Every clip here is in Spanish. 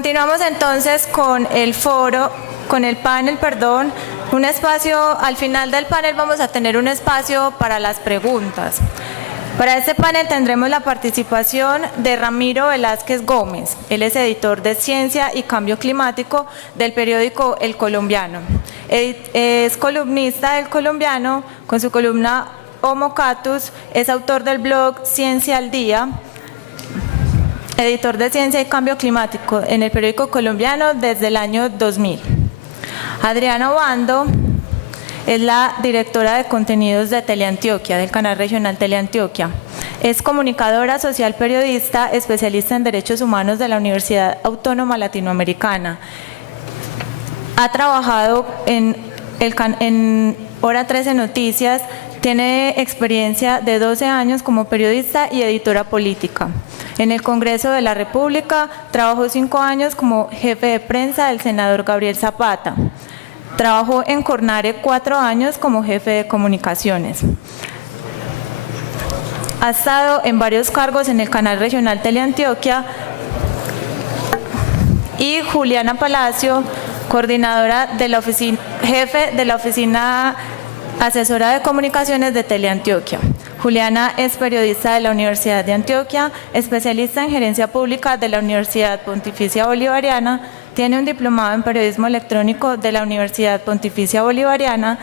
Continuamos entonces con el foro, con el panel, perdón. Un espacio, al final del panel vamos a tener un espacio para las preguntas. Para este panel tendremos la participación de Ramiro Velázquez Gómez. Él es editor de Ciencia y Cambio Climático del periódico El Colombiano. Es columnista del Colombiano con su columna Homo Catus, es autor del blog Ciencia al Día, editor de Ciencia y Cambio Climático en el periódico Colombiano desde el año 2000. Adriana Obando es la directora de contenidos de Teleantioquia, del canal regional Teleantioquia. Es comunicadora social, periodista, especialista en derechos humanos de la Universidad Autónoma Latinoamericana. Ha trabajado en Hora 13 Noticias, tiene experiencia de 12 años como periodista y editora política. En el Congreso de la República trabajó 5 años como jefe de prensa del senador Gabriel Zapata. Trabajó en Cornare 4 años como jefe de comunicaciones. Ha estado en varios cargos en el canal regional Teleantioquia. Y Juliana Palacio, coordinadora de la oficina, jefe de la oficina asesora de comunicaciones de Teleantioquia. Juliana es periodista de la Universidad de Antioquia, especialista en gerencia pública de la Universidad Pontificia Bolivariana, tiene un diplomado en periodismo electrónico de la Universidad Pontificia Bolivariana,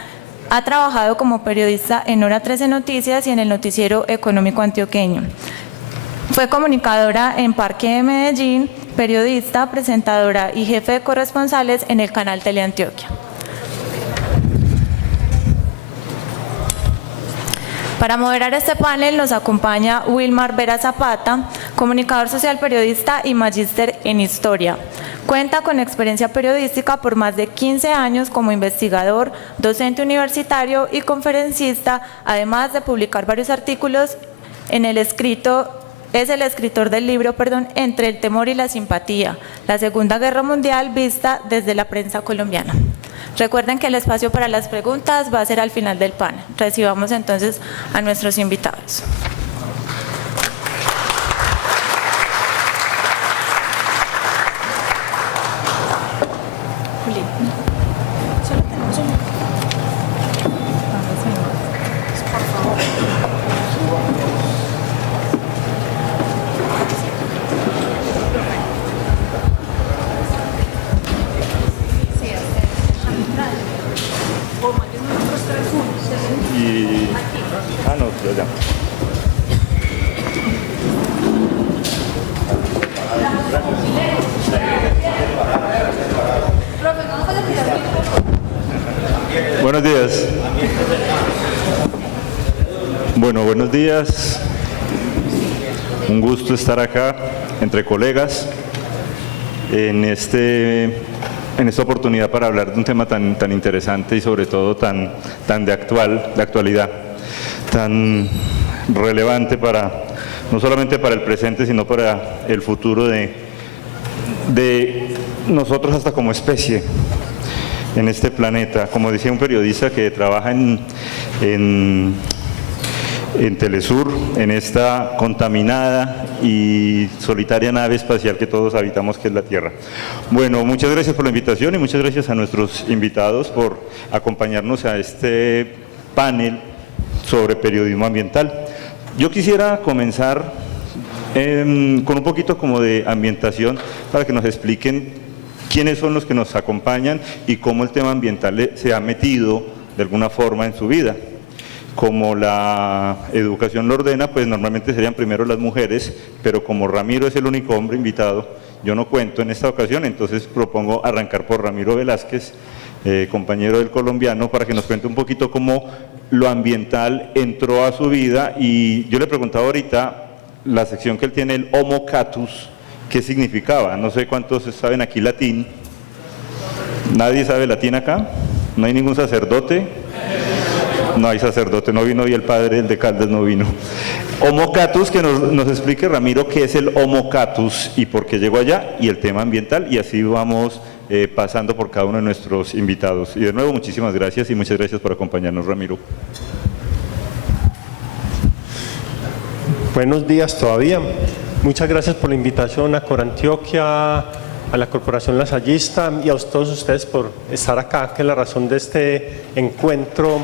ha trabajado como periodista en Hora 13 Noticias y en el Noticiero Económico Antioqueño. Fue comunicadora en Parque de Medellín, periodista, presentadora y jefe de corresponsales en el canal Teleantioquia. Para moderar este panel nos acompaña Wilmar Vera Zapata, comunicador social, periodista y magíster en historia. Cuenta con experiencia periodística por más de 15 años como investigador, docente universitario y conferencista, además de publicar varios artículos en el escrito. Es el escritor del libro, Entre el temor y la simpatía, la Segunda Guerra Mundial vista desde la prensa colombiana. Recuerden que el espacio para las preguntas va a ser al final del panel. Recibamos entonces a nuestros invitados. Buenos días. Bueno, buenos días. Un gusto estar acá entre colegas en esta oportunidad para hablar de un tema tan interesante y sobre todo tan de actualidad, tan relevante no solamente para el presente, sino para el futuro de nosotros hasta como especie en este planeta. Como decía un periodista que trabaja en Telesur, en esta contaminada y solitaria nave espacial que todos habitamos, que es la Tierra. Bueno, muchas gracias por la invitación y muchas gracias a nuestros invitados por acompañarnos a este panel sobre periodismo ambiental. Yo quisiera comenzar con un poquito como de ambientación para que nos expliquen quiénes son los que nos acompañan y cómo el tema ambiental se ha metido de alguna forma en su vida. Como la educación lo ordena, pues normalmente serían primero las mujeres, pero como Ramiro es el único hombre invitado, yo no cuento en esta ocasión, entonces propongo arrancar por Ramiro Velázquez, compañero del Colombiano, para que nos cuente un poquito cómo lo ambiental entró a su vida. Y yo le preguntaba ahorita, la sección que él tiene, el Homo Catus, ¿qué significaba? No sé cuántos saben aquí latín. ¿Nadie sabe latín acá? ¿No hay ningún sacerdote? No hay sacerdote, no vino hoy el padre, el de Caldas no vino. Homo Catus, que nos explique Ramiro qué es el Homo Catus y por qué llegó allá, y el tema ambiental, y así vamos pasando por cada uno de nuestros invitados. Y de nuevo, muchísimas gracias y muchas gracias por acompañarnos, Ramiro. Buenos días todavía. Muchas gracias por la invitación a Corantioquia a la Corporación Lasallista y a todos ustedes por estar acá, que es la razón de este encuentro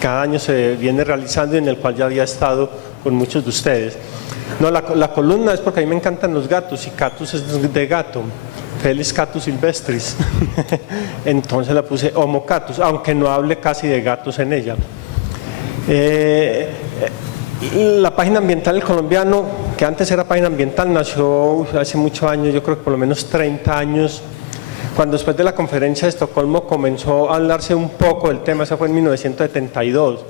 cada año se viene realizando y en el cual ya había estado con muchos de ustedes. No, la columna es porque a mí me encantan los gatos y Catus es de gato, Felis Catus silvestris, entonces la puse Homo Catus, aunque no hable casi de gatos en ella. La página ambiental del colombiano, que antes era página ambiental, nació hace muchos años, yo creo que por lo menos 30 años, cuando después de la conferencia de Estocolmo comenzó a hablarse un poco del tema. Eso fue en 1972,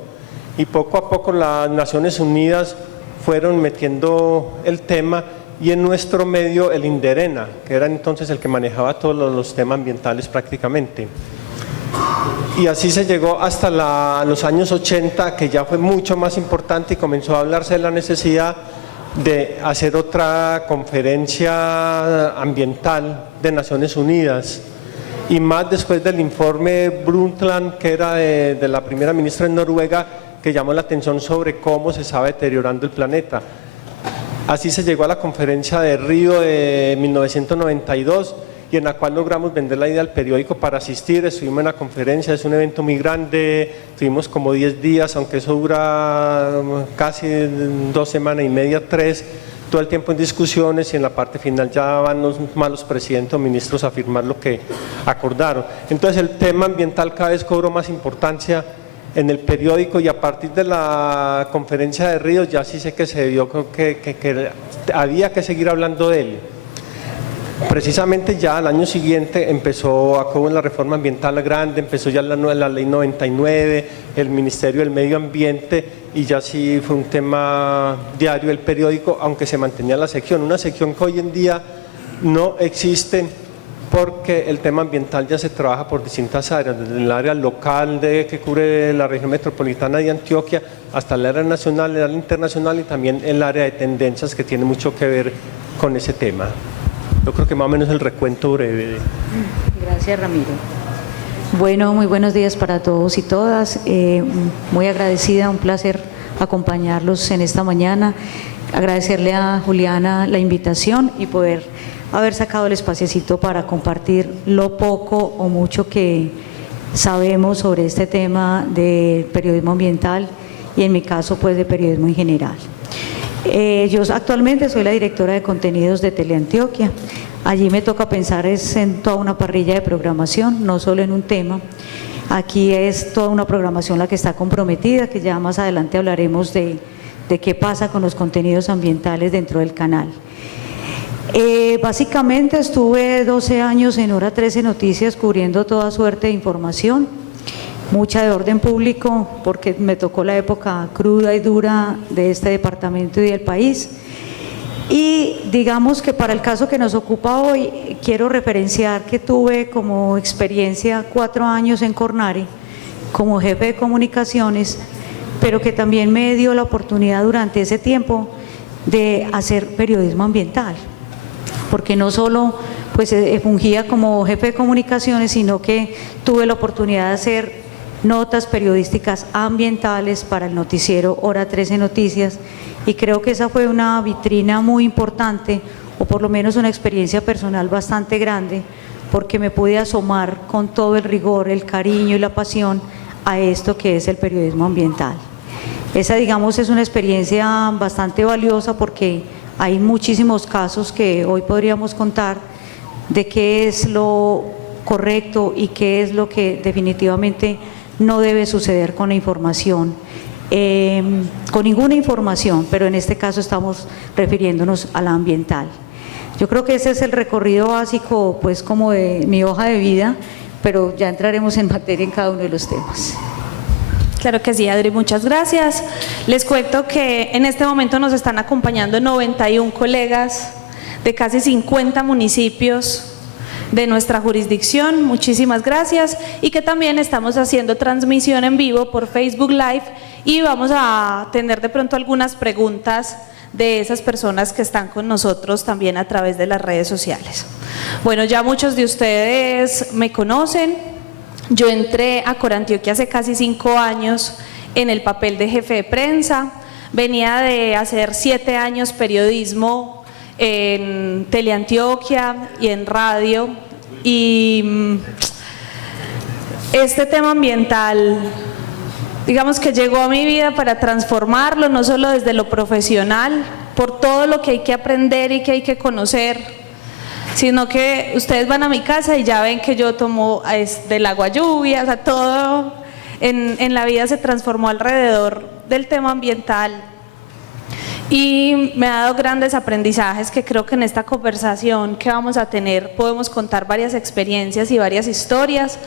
y poco a poco las Naciones Unidas fueron metiendo el tema, y en nuestro medio el INDERENA, que era entonces el que manejaba todos los temas ambientales prácticamente. Y así se llegó hasta los años 80, que ya fue mucho más importante y comenzó a hablarse de la necesidad de hacer otra conferencia ambiental de Naciones Unidas, y más después del informe Brundtland, que era de la primera ministra de Noruega, que llamó la atención sobre cómo se estaba deteriorando el planeta. Así se llegó a la conferencia de Río de 1992, y en la cual logramos vender la idea al periódico para asistir. Estuvimos en la conferencia, es un evento muy grande, estuvimos como 10 días, aunque eso dura casi 2 semanas y media, 3, todo el tiempo en discusiones, y en la parte final ya van los malos presidentes o ministros a firmar lo que acordaron. Entonces el tema ambiental cada vez cobró más importancia en el periódico, y a partir de la conferencia de Río ya sí sé que se vio que había que seguir hablando de él. Precisamente ya al año siguiente empezó a cabo la reforma ambiental grande, empezó ya la ley 99, el Ministerio del Medio Ambiente, y ya sí fue un tema diario el periódico, aunque se mantenía la sección, una sección que hoy en día no existe, porque el tema ambiental ya se trabaja por distintas áreas, desde el área local que cubre la región metropolitana de Antioquia, hasta el área nacional, el área internacional, y también el área de tendencias, que tiene mucho que ver con ese tema. Yo creo que más o menos el recuento breve. Gracias, Ramiro. Bueno, muy buenos días para todos y todas. Muy agradecida, un placer acompañarlos en esta mañana. Agradecerle a Juliana la invitación y poder haber sacado el espaciecito para compartir lo poco o mucho que sabemos sobre este tema de periodismo ambiental, y en mi caso pues de periodismo en general. Yo actualmente soy la directora de contenidos de Teleantioquia. Allí me toca pensar en toda una parrilla de programación, no solo en un tema. Aquí es toda una programación la que está comprometida, que ya más adelante hablaremos de qué pasa con los contenidos ambientales dentro del canal. Básicamente estuve 12 años en Hora 13 Noticias cubriendo toda suerte de información, mucha de orden público, porque me tocó la época cruda y dura de este departamento y del país. Y digamos que para el caso que nos ocupa hoy, quiero referenciar que tuve como experiencia 4 años en Cornare como jefe de comunicaciones, pero que también me dio la oportunidad durante ese tiempo de hacer periodismo ambiental, porque no solo pues fungía como jefe de comunicaciones, sino que tuve la oportunidad de hacer notas periodísticas ambientales para el noticiero Hora 13 Noticias, y creo que esa fue una vitrina muy importante, o por lo menos una experiencia personal bastante grande, porque me pude asomar con todo el rigor, el cariño y la pasión a esto que es el periodismo ambiental. Esa, digamos, es una experiencia bastante valiosa, porque hay muchísimos casos que hoy podríamos contar de qué es lo correcto y qué es lo que definitivamente no debe suceder con la información, con ninguna información, pero en este caso estamos refiriéndonos a la ambiental. Yo creo que ese es el recorrido básico, pues como de mi hoja de vida, pero ya entraremos en materia en cada uno de los temas. Claro que sí, Adri, muchas gracias. Les cuento que en este momento nos están acompañando 91 colegas de casi 50 municipios de nuestra jurisdicción, muchísimas gracias, y que también estamos haciendo transmisión en vivo por Facebook Live, y vamos a tener de pronto algunas preguntas de esas personas que están con nosotros también a través de las redes sociales. Bueno, ya muchos de ustedes me conocen. Yo entré a Corantioquia hace casi 5 años en el papel de jefe de prensa. Venía de hacer 7 años periodismo en Teleantioquia y en radio. Y este tema ambiental, digamos que llegó a mi vida para transformarlo, no solo desde lo profesional, por todo lo que hay que aprender y que hay que conocer, sino que ustedes van a mi casa y ya ven que yo tomo del agua lluvia, o sea, todo en la vida se transformó alrededor del tema ambiental. Y me ha dado grandes aprendizajes que creo que en esta conversación que vamos a tener podemos contar varias experiencias y varias historias.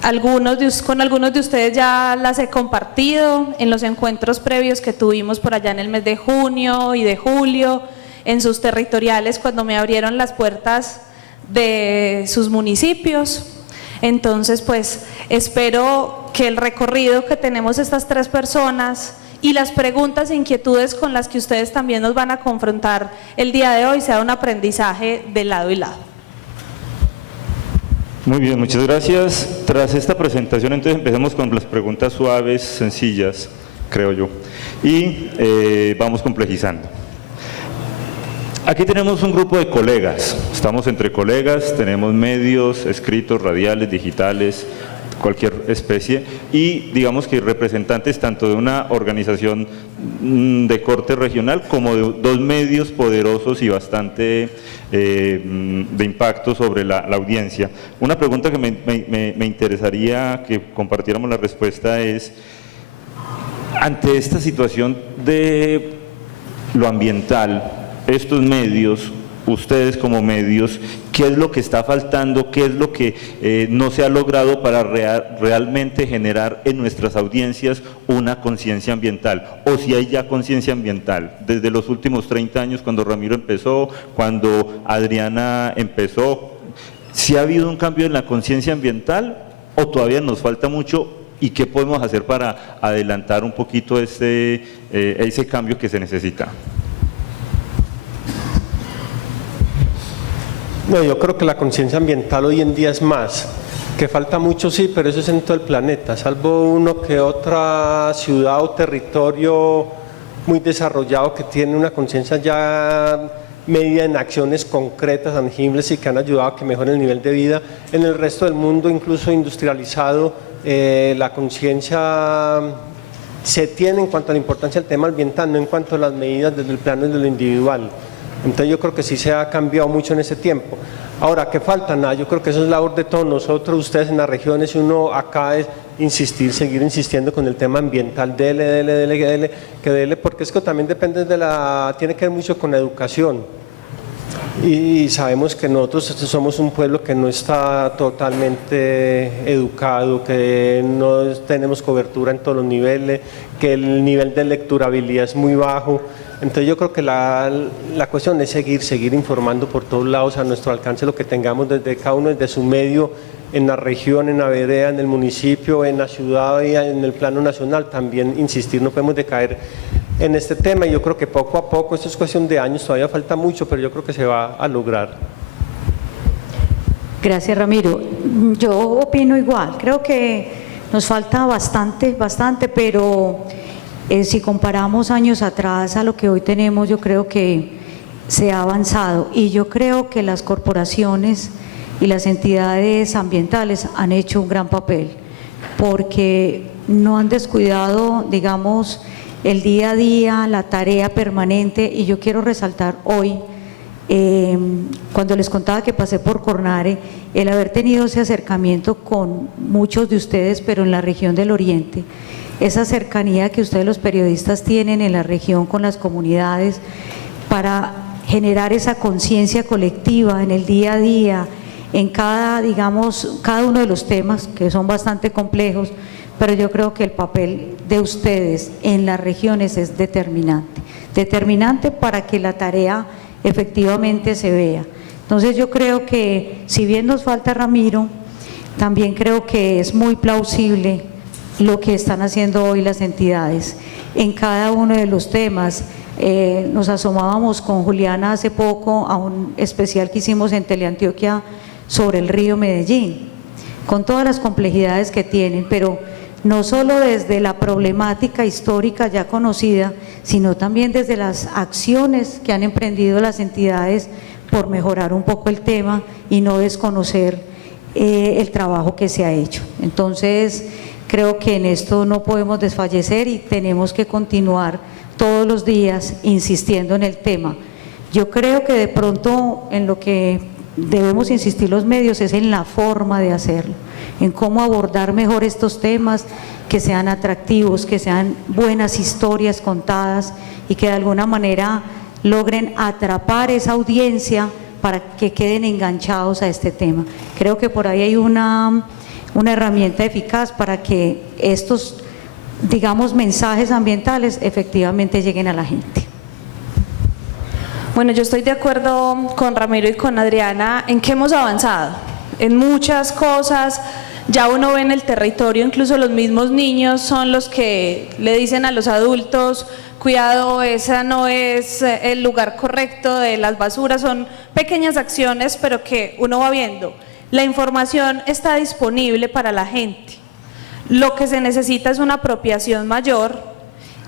Con algunos de ustedes ya las he compartido en los encuentros previos que tuvimos por allá en el mes de junio y de julio, en sus territoriales cuando me abrieron las puertas de sus municipios. Entonces, pues espero que el recorrido que tenemos estas tres personas y las preguntas e inquietudes con las que ustedes también nos van a confrontar el día de hoy sea un aprendizaje de lado y lado. Muy bien, muchas gracias. Tras esta presentación, entonces empecemos con las preguntas suaves, sencillas, creo yo, y vamos complejizando. Aquí tenemos un grupo de colegas, estamos entre colegas, tenemos medios escritos, radiales, digitales, cualquier especie, y digamos que representantes tanto de una organización de corte regional como de dos medios poderosos y bastante de impacto sobre la audiencia. Una pregunta que me interesaría que compartiéramos la respuesta es, ante esta situación de lo ambiental, estos medios, ustedes como medios, ¿qué es lo que está faltando? ¿Qué es lo que no se ha logrado para realmente generar en nuestras audiencias una conciencia ambiental? O si hay ya conciencia ambiental, desde los últimos 30 años, cuando Ramiro empezó, cuando Adriana empezó, ¿si ha habido un cambio en la conciencia ambiental o todavía nos falta mucho? ¿Y qué podemos hacer para adelantar un poquito ese cambio que se necesita? No, yo creo que la conciencia ambiental hoy en día es más, que falta mucho sí, pero eso es en todo el planeta, salvo uno que otra ciudad o territorio muy desarrollado que tiene una conciencia ya medida en acciones concretas, tangibles y que han ayudado a que mejore el nivel de vida. En el resto del mundo, incluso industrializado, la conciencia se tiene en cuanto a la importancia del tema ambiental, no en cuanto a las medidas desde el plano de lo individual. Entonces yo creo que sí se ha cambiado mucho en ese tiempo. Ahora, ¿qué falta? Nada, yo creo que eso es labor de todos nosotros, ustedes en las regiones, y uno acá es insistir, seguir insistiendo con el tema ambiental, dele, porque es que también depende tiene que ver mucho con la educación. Y sabemos que nosotros somos un pueblo que no está totalmente educado, que no tenemos cobertura en todos los niveles, que el nivel de lecturabilidad es muy bajo. Entonces yo creo que la cuestión es seguir informando por todos lados a nuestro alcance lo que tengamos desde cada uno, desde su medio, en la región, en la vereda, en el municipio, en la ciudad y en el plano nacional. También insistir, no podemos decaer en este tema, y yo creo que poco a poco, esto es cuestión de años, todavía falta mucho, pero yo creo que se va a lograr. Gracias, Ramiro. Yo opino igual, creo que nos falta bastante, pero si comparamos años atrás a lo que hoy tenemos, yo creo que se ha avanzado, y yo creo que las corporaciones y las entidades ambientales han hecho un gran papel, porque no han descuidado, digamos, el día a día, la tarea permanente. Y yo quiero resaltar hoy, cuando les contaba que pasé por Cornare, el haber tenido ese acercamiento con muchos de ustedes, pero en la región del Oriente, esa cercanía que ustedes los periodistas tienen en la región con las comunidades para generar esa conciencia colectiva en el día a día, en cada uno de los temas que son bastante complejos, pero yo creo que el papel de ustedes en las regiones es determinante para que la tarea efectivamente se vea. Entonces yo creo que, si bien nos falta Ramiro, también creo que es muy plausible lo que están haciendo hoy las entidades en cada uno de los temas. Nos asomábamos con Juliana hace poco a un especial que hicimos en Teleantioquia sobre el río Medellín, con todas las complejidades que tienen, pero no solo desde la problemática histórica ya conocida, sino también desde las acciones que han emprendido las entidades por mejorar un poco el tema y no desconocer el trabajo que se ha hecho. Entonces, creo que en esto no podemos desfallecer y tenemos que continuar todos los días insistiendo en el tema. Yo creo que de pronto en lo que debemos insistir los medios es en la forma de hacerlo, en cómo abordar mejor estos temas, que sean atractivos, que sean buenas historias contadas y que de alguna manera logren atrapar esa audiencia para que queden enganchados a este tema. Creo que por ahí hay una herramienta eficaz para que estos, digamos, mensajes ambientales efectivamente lleguen a la gente. Bueno, yo estoy de acuerdo con Ramiro y con Adriana en que hemos avanzado en muchas cosas. Ya uno ve en el territorio, incluso los mismos niños son los que le dicen a los adultos: cuidado, ese no es el lugar correcto de las basuras. Son pequeñas acciones, pero que uno va viendo. La información está disponible para la gente. Lo que se necesita es una apropiación mayor.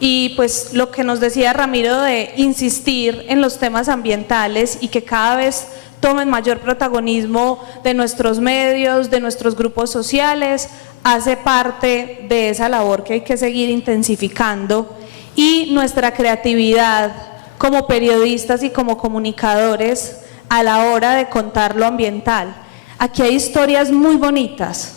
Y pues lo que nos decía Ramiro de insistir en los temas ambientales y que cada vez tomen mayor protagonismo de nuestros medios, de nuestros grupos sociales, hace parte de esa labor que hay que seguir intensificando. Y nuestra creatividad como periodistas y como comunicadores a la hora de contar lo ambiental. Aquí hay historias muy bonitas,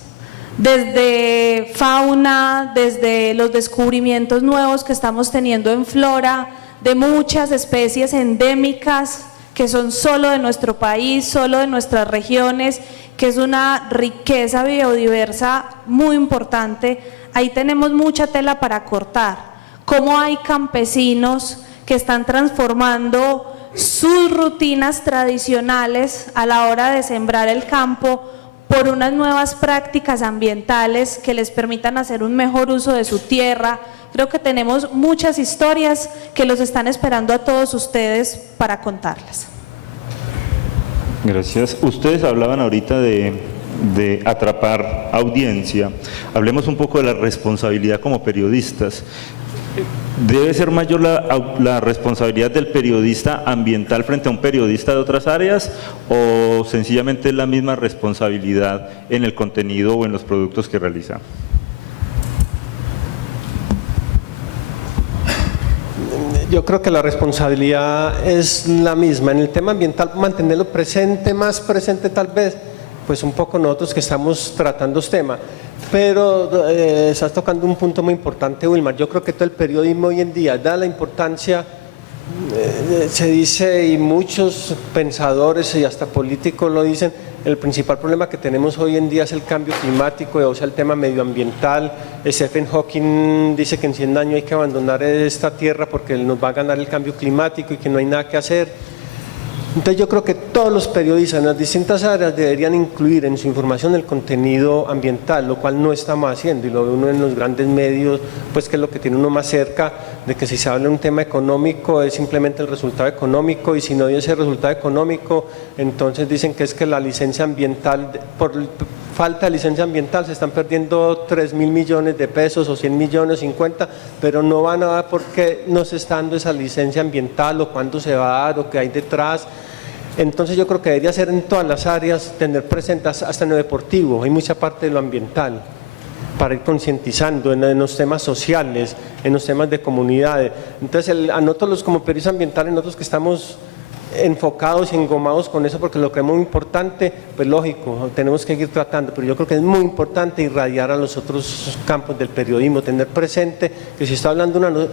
desde fauna, desde los descubrimientos nuevos que estamos teniendo en flora, de muchas especies endémicas que son solo de nuestro país, solo de nuestras regiones, que es una riqueza biodiversa muy importante. Ahí tenemos mucha tela para cortar. Cómo hay campesinos que están transformando sus rutinas tradicionales a la hora de sembrar el campo por unas nuevas prácticas ambientales que les permitan hacer un mejor uso de su tierra. Creo que tenemos muchas historias que los están esperando a todos ustedes para contarlas. Gracias. Ustedes hablaban ahorita de atrapar audiencia. Hablemos un poco de la responsabilidad como periodistas. ¿Debe ser mayor la responsabilidad del periodista ambiental frente a un periodista de otras áreas o sencillamente es la misma responsabilidad en el contenido o en los productos que realiza? Yo creo que la responsabilidad es la misma. En el tema ambiental, mantenerlo presente, más presente tal vez, pues un poco nosotros que estamos tratando este tema. Pero estás tocando un punto muy importante, Wilmar. Yo creo que todo el periodismo hoy en día da la importancia, se dice, y muchos pensadores y hasta políticos lo dicen, el principal problema que tenemos hoy en día es el cambio climático, o sea, el tema medioambiental. Stephen Hawking dice que en 100 años hay que abandonar esta tierra porque nos va a ganar el cambio climático y que no hay nada que hacer. Entonces yo creo que todos los periodistas en las distintas áreas deberían incluir en su información el contenido ambiental, lo cual no estamos haciendo, y lo ve uno en los grandes medios, pues que es lo que tiene uno más cerca, de que si se habla de un tema económico es simplemente el resultado económico, y si no dio ese resultado económico, entonces dicen que es que la licencia ambiental, por falta de licencia ambiental se están perdiendo 3.000 millones de pesos o 100 millones, 50, pero no van a dar por qué no se está dando esa licencia ambiental o cuándo se va a dar o qué hay detrás. Entonces yo creo que debería ser en todas las áreas, tener presente hasta en lo deportivo, hay mucha parte de lo ambiental, para ir concientizando en los temas sociales, en los temas de comunidades. Entonces a nosotros como periodistas ambientales, nosotros que estamos enfocados y engomados con eso porque lo creemos muy importante, pues lógico, tenemos que seguir tratando, pero yo creo que es muy importante irradiar a los otros campos del periodismo, tener presente que si está hablando de una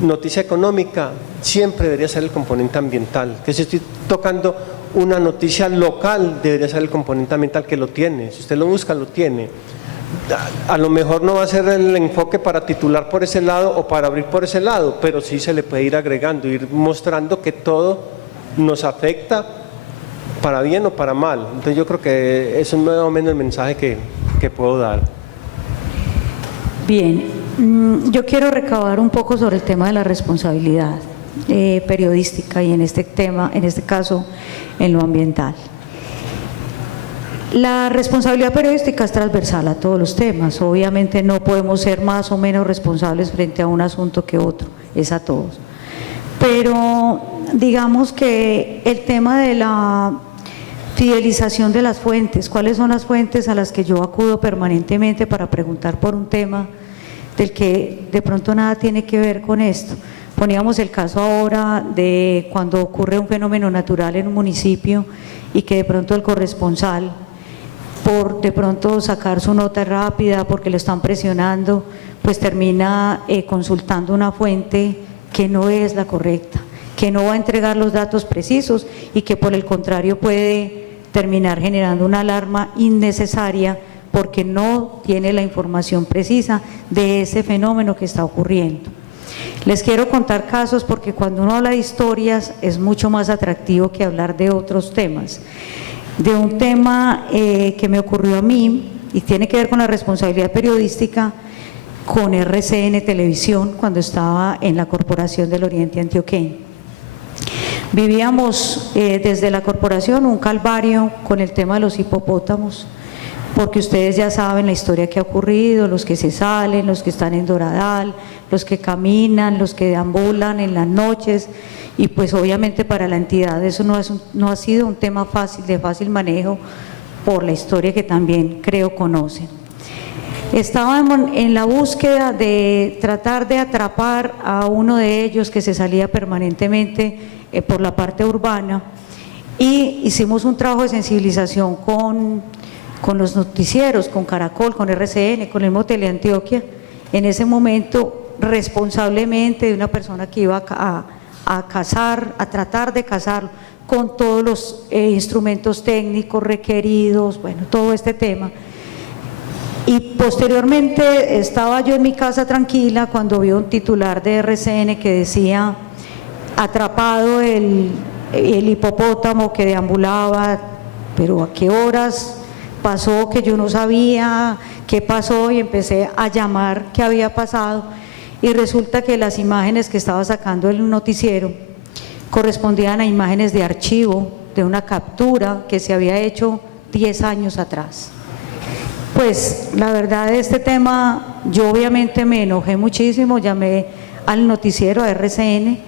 noticia económica, siempre debería ser el componente ambiental, que si estoy tocando una noticia local, debería ser el componente ambiental, que lo tiene, si usted lo busca, lo tiene. A lo mejor no va a ser el enfoque para titular por ese lado o para abrir por ese lado, pero sí se le puede ir agregando, ir mostrando que todo nos afecta para bien o para mal. Entonces yo creo que eso es más o menos el mensaje que puedo dar. Bien, yo quiero recabar un poco sobre el tema de la responsabilidad periodística y en este tema, en este caso, en lo ambiental. La responsabilidad periodística es transversal a todos los temas. Obviamente no podemos ser más o menos responsables frente a un asunto que otro, es a todos. Pero digamos que el tema de la fidelización de las fuentes, ¿cuáles son las fuentes a las que yo acudo permanentemente para preguntar por un tema del que de pronto nada tiene que ver con esto? Poníamos el caso ahora de cuando ocurre un fenómeno natural en un municipio y que de pronto el corresponsal, por de pronto sacar su nota rápida porque lo están presionando, pues termina consultando una fuente que no es la correcta, que no va a entregar los datos precisos y que por el contrario puede terminar generando una alarma innecesaria porque no tiene la información precisa de ese fenómeno que está ocurriendo. Les quiero contar casos porque cuando uno habla de historias es mucho más atractivo que hablar de otros temas. De un tema que me ocurrió a mí y tiene que ver con la responsabilidad periodística con RCN Televisión cuando estaba en la Corporación del Oriente Antioqueño. Vivíamos desde la corporación un calvario con el tema de los hipopótamos, porque ustedes ya saben la historia que ha ocurrido, los que se salen, los que están en Doradal, los que caminan, los que deambulan en las noches, y pues obviamente para la entidad eso no ha sido un tema fácil, de fácil manejo, por la historia que también creo conocen. Estábamos en la búsqueda de tratar de atrapar a uno de ellos que se salía permanentemente por la parte urbana y hicimos un trabajo de sensibilización con los noticieros, con Caracol, con RCN, con el mismo Teleantioquia, en ese momento responsablemente de una persona que iba a cazar, a tratar de cazarlo con todos los instrumentos técnicos requeridos, bueno, todo este tema. Y posteriormente estaba yo en mi casa tranquila cuando vi un titular de RCN que decía: atrapado el hipopótamo que deambulaba, pero ¿a qué horas pasó que yo no sabía qué pasó? Y empecé a llamar qué había pasado y resulta que las imágenes que estaba sacando el noticiero correspondían a imágenes de archivo de una captura que se había hecho 10 años atrás. Pues la verdad de este tema, yo obviamente me enojé muchísimo, llamé al noticiero, a RCN,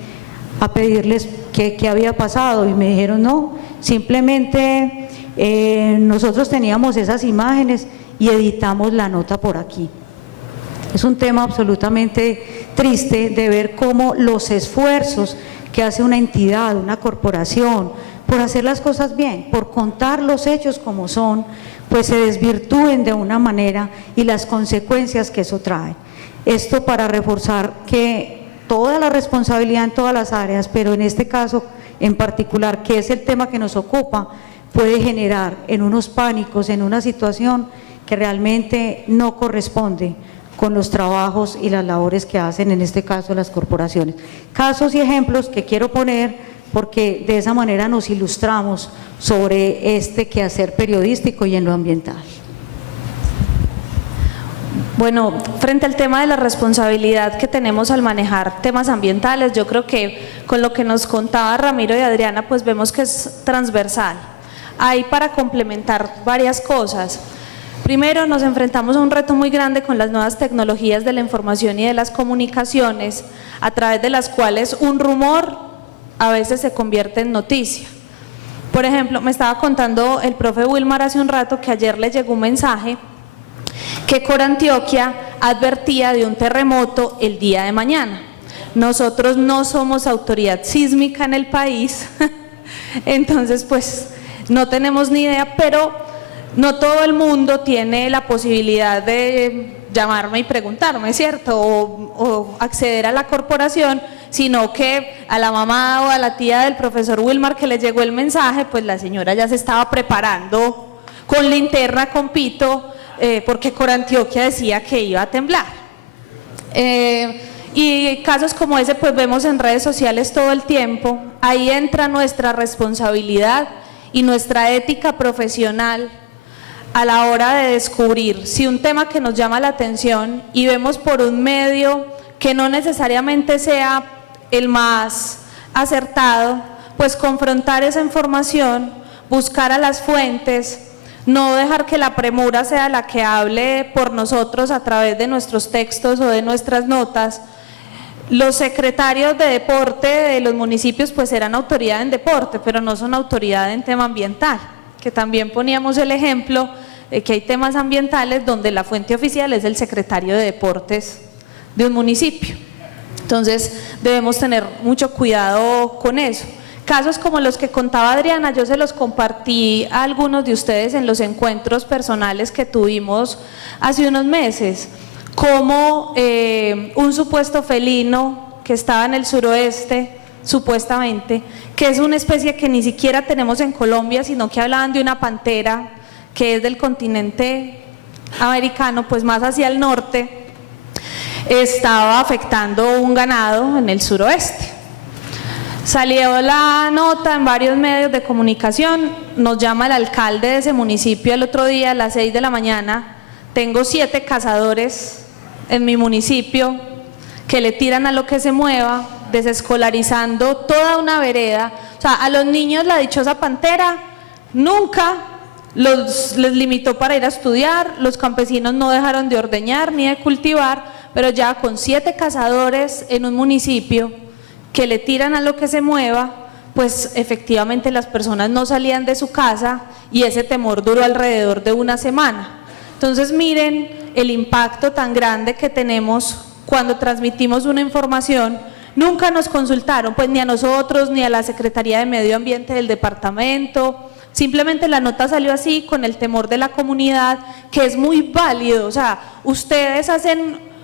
a pedirles qué había pasado y me dijeron no, simplemente nosotros teníamos esas imágenes y editamos la nota por aquí. Es un tema absolutamente triste de ver cómo los esfuerzos que hace una entidad, una corporación, por hacer las cosas bien, por contar los hechos como son, pues se desvirtúen de una manera y las consecuencias que eso trae. Esto para reforzar que toda la responsabilidad en todas las áreas, pero en este caso en particular, que es el tema que nos ocupa, puede generar en unos pánicos, en una situación que realmente no corresponde con los trabajos y las labores que hacen, en este caso las corporaciones. Casos y ejemplos que quiero poner porque de esa manera nos ilustramos sobre este quehacer periodístico y en lo ambiental. Bueno, frente al tema de la responsabilidad que tenemos al manejar temas ambientales, yo creo que con lo que nos contaba Ramiro y Adriana, pues vemos que es transversal. Hay para complementar varias cosas. Primero, nos enfrentamos a un reto muy grande con las nuevas tecnologías de la información y de las comunicaciones, a través de las cuales un rumor a veces se convierte en noticia. Por ejemplo, me estaba contando el profe Wilmar hace un rato que ayer le llegó un mensaje que Corantioquia advertía de un terremoto el día de mañana. Nosotros no somos autoridad sísmica en el país, entonces pues no tenemos ni idea, pero no todo el mundo tiene la posibilidad de llamarme y preguntarme, ¿cierto? O acceder a la corporación, sino que a la mamá o a la tía del profesor Wilmar que le llegó el mensaje, pues la señora ya se estaba preparando con linterna, con pito, porque Corantioquia decía que iba a temblar. Y casos como ese pues vemos en redes sociales todo el tiempo. Ahí entra nuestra responsabilidad y nuestra ética profesional a la hora de descubrir si un tema que nos llama la atención y vemos por un medio que no necesariamente sea el más acertado, pues confrontar esa información, buscar a las fuentes, no dejar que la premura sea la que hable por nosotros a través de nuestros textos o de nuestras notas. Los secretarios de deporte de los municipios pues eran autoridad en deporte, pero no son autoridad en tema ambiental, que también poníamos el ejemplo de que hay temas ambientales donde la fuente oficial es el secretario de deportes de un municipio. Entonces debemos tener mucho cuidado con eso. Casos como los que contaba Adriana, yo se los compartí a algunos de ustedes en los encuentros personales que tuvimos hace unos meses, como un supuesto felino que estaba en el suroeste, supuestamente, que es una especie que ni siquiera tenemos en Colombia, sino que hablaban de una pantera que es del continente americano, pues más hacia el norte, estaba afectando un ganado en el suroeste. Salió la nota en varios medios de comunicación, nos llama el alcalde de ese municipio el otro día a las 6 de la mañana, tengo 7 cazadores en mi municipio que le tiran a lo que se mueva, desescolarizando toda una vereda. O sea, a los niños la dichosa pantera nunca les limitó para ir a estudiar, los campesinos no dejaron de ordeñar ni de cultivar, pero ya con 7 cazadores en un municipio que le tiran a lo que se mueva, pues efectivamente las personas no salían de su casa y ese temor duró alrededor de una semana. Entonces miren el impacto tan grande que tenemos cuando transmitimos una información. Nunca nos consultaron, pues ni a nosotros ni a la Secretaría de Medio Ambiente del departamento, simplemente la nota salió así con el temor de la comunidad, que es muy válido. O sea, ustedes hacen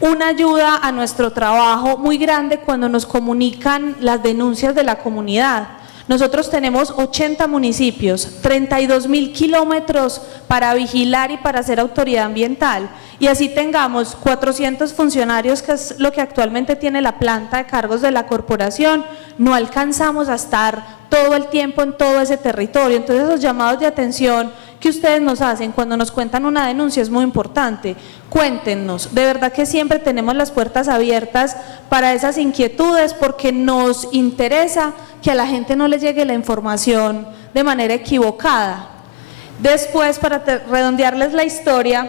una ayuda a nuestro trabajo muy grande cuando nos comunican las denuncias de la comunidad. Nosotros tenemos 80 municipios, 32.000 kilómetros para vigilar y para ser autoridad ambiental, y así tengamos 400 funcionarios, que es lo que actualmente tiene la planta de cargos de la corporación, no alcanzamos a estar todo el tiempo en todo ese territorio. Entonces esos llamados de atención que ustedes nos hacen cuando nos cuentan una denuncia es muy importante. Cuéntenos, de verdad que siempre tenemos las puertas abiertas para esas inquietudes, porque nos interesa que a la gente no le llegue la información de manera equivocada. Después, para redondearles la historia,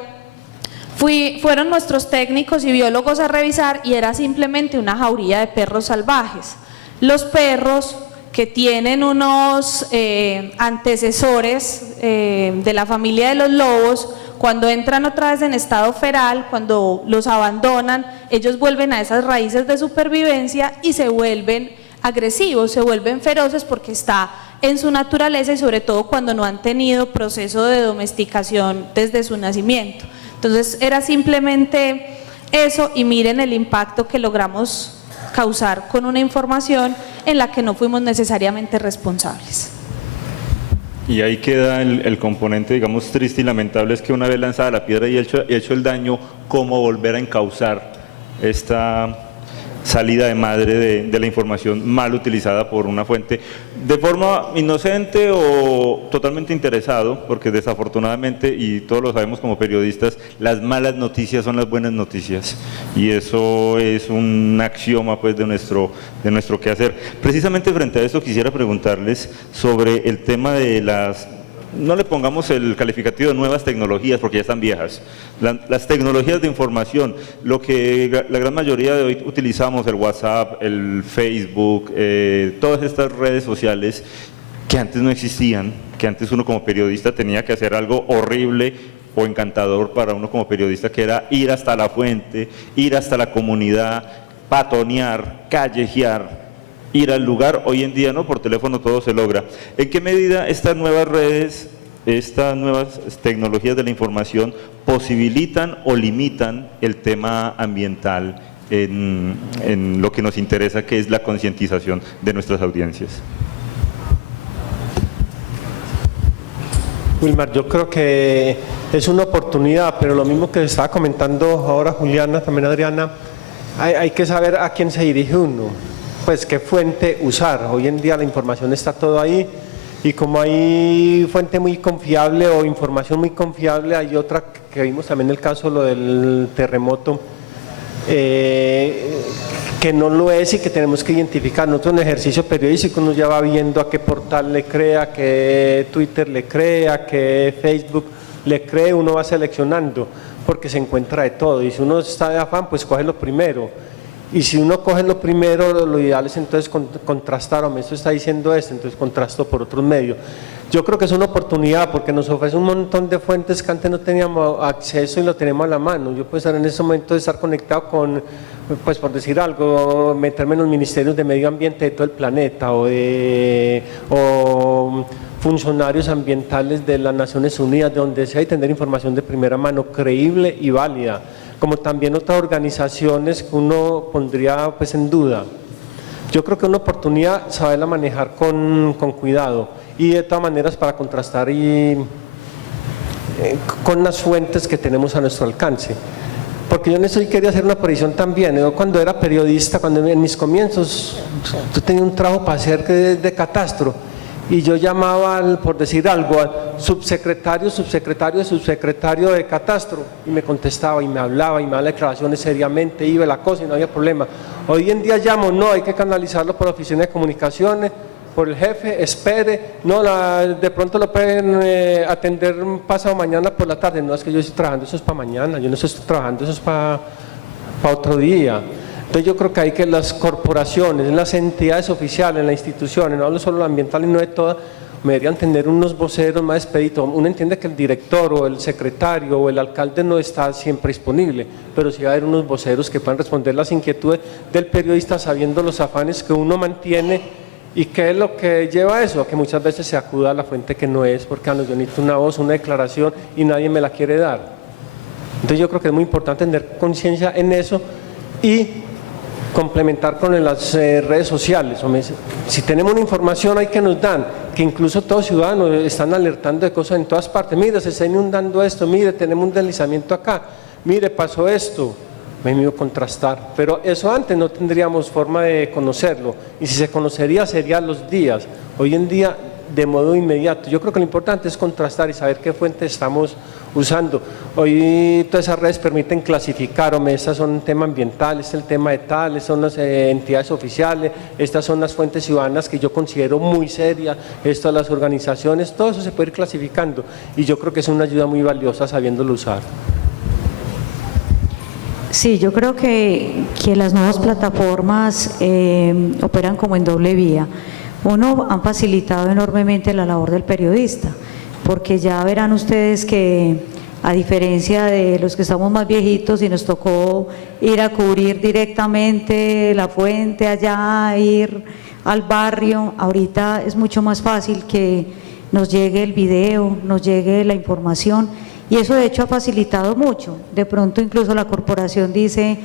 fueron nuestros técnicos y biólogos a revisar y era simplemente una jauría de perros salvajes. Los perros que tienen unos antecesores de la familia de los lobos, cuando entran otra vez en estado feral, cuando los abandonan, ellos vuelven a esas raíces de supervivencia y se vuelven agresivos, se vuelven feroces, porque está en su naturaleza, y sobre todo cuando no han tenido proceso de domesticación desde su nacimiento. Entonces era simplemente eso, y miren el impacto que logramos causar con una información en la que no fuimos necesariamente responsables. Y ahí queda el componente, digamos, triste y lamentable, es que una vez lanzada la piedra y hecho el daño, ¿cómo volver a encauzar esta salida de madre de la información mal utilizada por una fuente de forma inocente o totalmente interesado? Porque desafortunadamente, y todos lo sabemos como periodistas, las malas noticias son las buenas noticias, y eso es un axioma pues de nuestro quehacer. Precisamente frente a esto quisiera preguntarles sobre el tema de las, no le pongamos el calificativo de nuevas tecnologías porque ya están viejas, las tecnologías de información, lo que la gran mayoría de hoy utilizamos, el WhatsApp, el Facebook, todas estas redes sociales que antes no existían, que antes uno como periodista tenía que hacer algo horrible o encantador para uno como periodista, que era ir hasta la fuente, ir hasta la comunidad, patonear, callejear, ir al lugar. Hoy en día no, por teléfono todo se logra. ¿En qué medida estas nuevas redes, estas nuevas tecnologías de la información posibilitan o limitan el tema ambiental en lo que nos interesa, que es la concientización de nuestras audiencias? Wilmar, yo creo que es una oportunidad, pero lo mismo que estaba comentando ahora Juliana, también Adriana, hay que saber a quién se dirige uno, pues qué fuente usar. Hoy en día la información está todo ahí, y como hay fuente muy confiable o información muy confiable, hay otra que vimos también el caso, lo del terremoto, que no lo es y que tenemos que identificar. Nosotros en ejercicio periodístico uno ya va viendo a qué portal le crea, a qué Twitter le crea, a qué Facebook le cree, uno va seleccionando porque se encuentra de todo y si uno está de afán pues coge lo primero y si uno coge lo primero lo ideal es entonces contrastar, o esto está diciendo esto, entonces contrasto por otros medios. Yo creo que es una oportunidad porque nos ofrece un montón de fuentes que antes no teníamos acceso y lo tenemos a la mano. Yo puedo estar en ese momento de estar conectado con, pues por decir algo, meterme en los ministerios de medio ambiente de todo el planeta o funcionarios ambientales de las Naciones Unidas, de donde sea, y tener información de primera mano, creíble y válida, como también otras organizaciones que uno pondría pues en duda. Yo creo que es una oportunidad saberla manejar con cuidado y de todas maneras para contrastar con las fuentes que tenemos a nuestro alcance. Porque yo en eso quería hacer una aparición también. Yo cuando era periodista, cuando en mis comienzos, yo tenía un trabajo para hacer de catastro y yo llamaba, por decir algo, al subsecretario de catastro y me contestaba y me hablaba y me daba declaraciones seriamente, iba la cosa y no había problema. Hoy en día llamo, no, hay que canalizarlo por la oficina de comunicaciones, por el jefe, espere, no, de pronto lo pueden atender pasado mañana por la tarde, no, es que yo estoy trabajando, eso es para mañana, yo no estoy trabajando, eso es para otro día. Entonces yo creo que hay que las corporaciones, las entidades oficiales, las instituciones, no hablo solo de lo ambiental y no de todas, me deberían tener unos voceros más expeditos. Uno entiende que el director o el secretario o el alcalde no está siempre disponible, pero sí va a haber unos voceros que puedan responder las inquietudes del periodista sabiendo los afanes que uno mantiene y qué es lo que lleva a eso, a que muchas veces se acuda a la fuente que no es, porque yo necesito una voz, una declaración y nadie me la quiere dar. Entonces yo creo que es muy importante tener conciencia en eso y complementar con las redes sociales. Si tenemos una información ahí que nos dan, que incluso todos ciudadanos están alertando de cosas en todas partes, mire, se está inundando esto, mire, tenemos un deslizamiento acá, mire, pasó esto, me he ido a contrastar, pero eso antes no tendríamos forma de conocerlo y si se conocería sería a los días, hoy en día de modo inmediato. Yo creo que lo importante es contrastar y saber qué fuente estamos usando. Hoy todas esas redes permiten clasificar, estas son un tema ambiental, este es el tema de tal, estas son las entidades oficiales, estas son las fuentes ciudadanas que yo considero muy serias, estas las organizaciones, todo eso se puede ir clasificando y yo creo que es una ayuda muy valiosa sabiéndolo usar. Sí, yo creo que las nuevas plataformas operan como en doble vía. Uno, han facilitado enormemente la labor del periodista, porque ya verán ustedes que a diferencia de los que estamos más viejitos y nos tocó ir a cubrir directamente la fuente allá, ir al barrio, ahorita es mucho más fácil que nos llegue el video, nos llegue la información y eso de hecho ha facilitado mucho. De pronto incluso la corporación dice,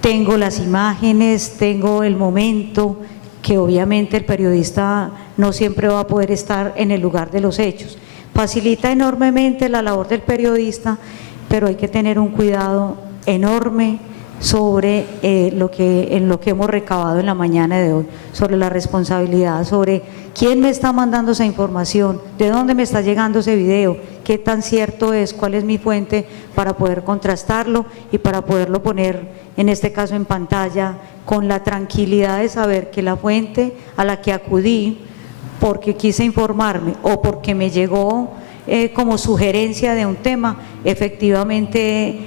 tengo las imágenes, tengo el momento, que obviamente el periodista no siempre va a poder estar en el lugar de los hechos. Facilita enormemente la labor del periodista, pero hay que tener un cuidado enorme sobre en lo que hemos recabado en la mañana de hoy, sobre la responsabilidad, sobre quién me está mandando esa información, de dónde me está llegando ese video, qué tan cierto es, cuál es mi fuente para poder contrastarlo y para poderlo poner, en este caso en pantalla, con la tranquilidad de saber que la fuente a la que acudí porque quise informarme o porque me llegó como sugerencia de un tema, efectivamente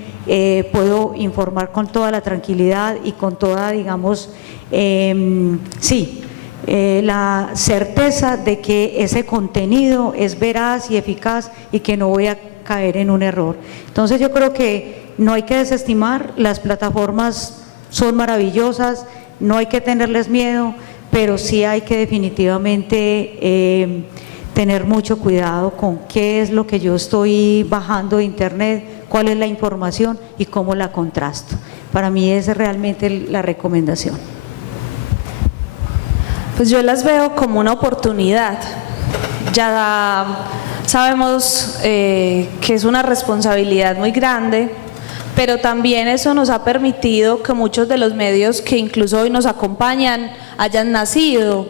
puedo informar con toda la tranquilidad y con toda, digamos, la certeza de que ese contenido es veraz y eficaz y que no voy a caer en un error. Entonces yo creo que no hay que desestimar, las plataformas son maravillosas, no hay que tenerles miedo, pero sí hay que definitivamente tener mucho cuidado con qué es lo que yo estoy bajando de internet, cuál es la información y cómo la contrasto. Para mí esa es realmente la recomendación. Pues yo las veo como una oportunidad. Ya sabemos que es una responsabilidad muy grande, pero también eso nos ha permitido que muchos de los medios que incluso hoy nos acompañan hayan nacido,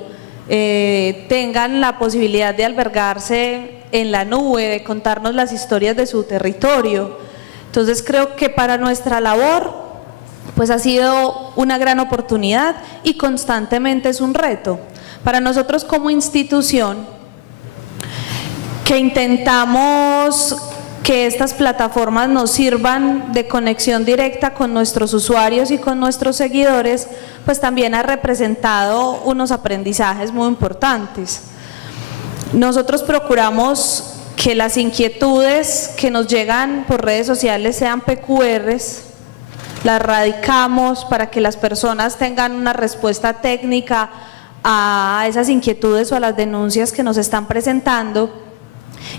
tengan la posibilidad de albergarse en la nube, de contarnos las historias de su territorio. Entonces creo que para nuestra labor pues ha sido una gran oportunidad y constantemente es un reto. Para nosotros como institución, que intentamos que estas plataformas nos sirvan de conexión directa con nuestros usuarios y con nuestros seguidores, pues también ha representado unos aprendizajes muy importantes. Nosotros procuramos que las inquietudes que nos llegan por redes sociales sean PQRs, las radicamos para que las personas tengan una respuesta técnica a esas inquietudes o a las denuncias que nos están presentando,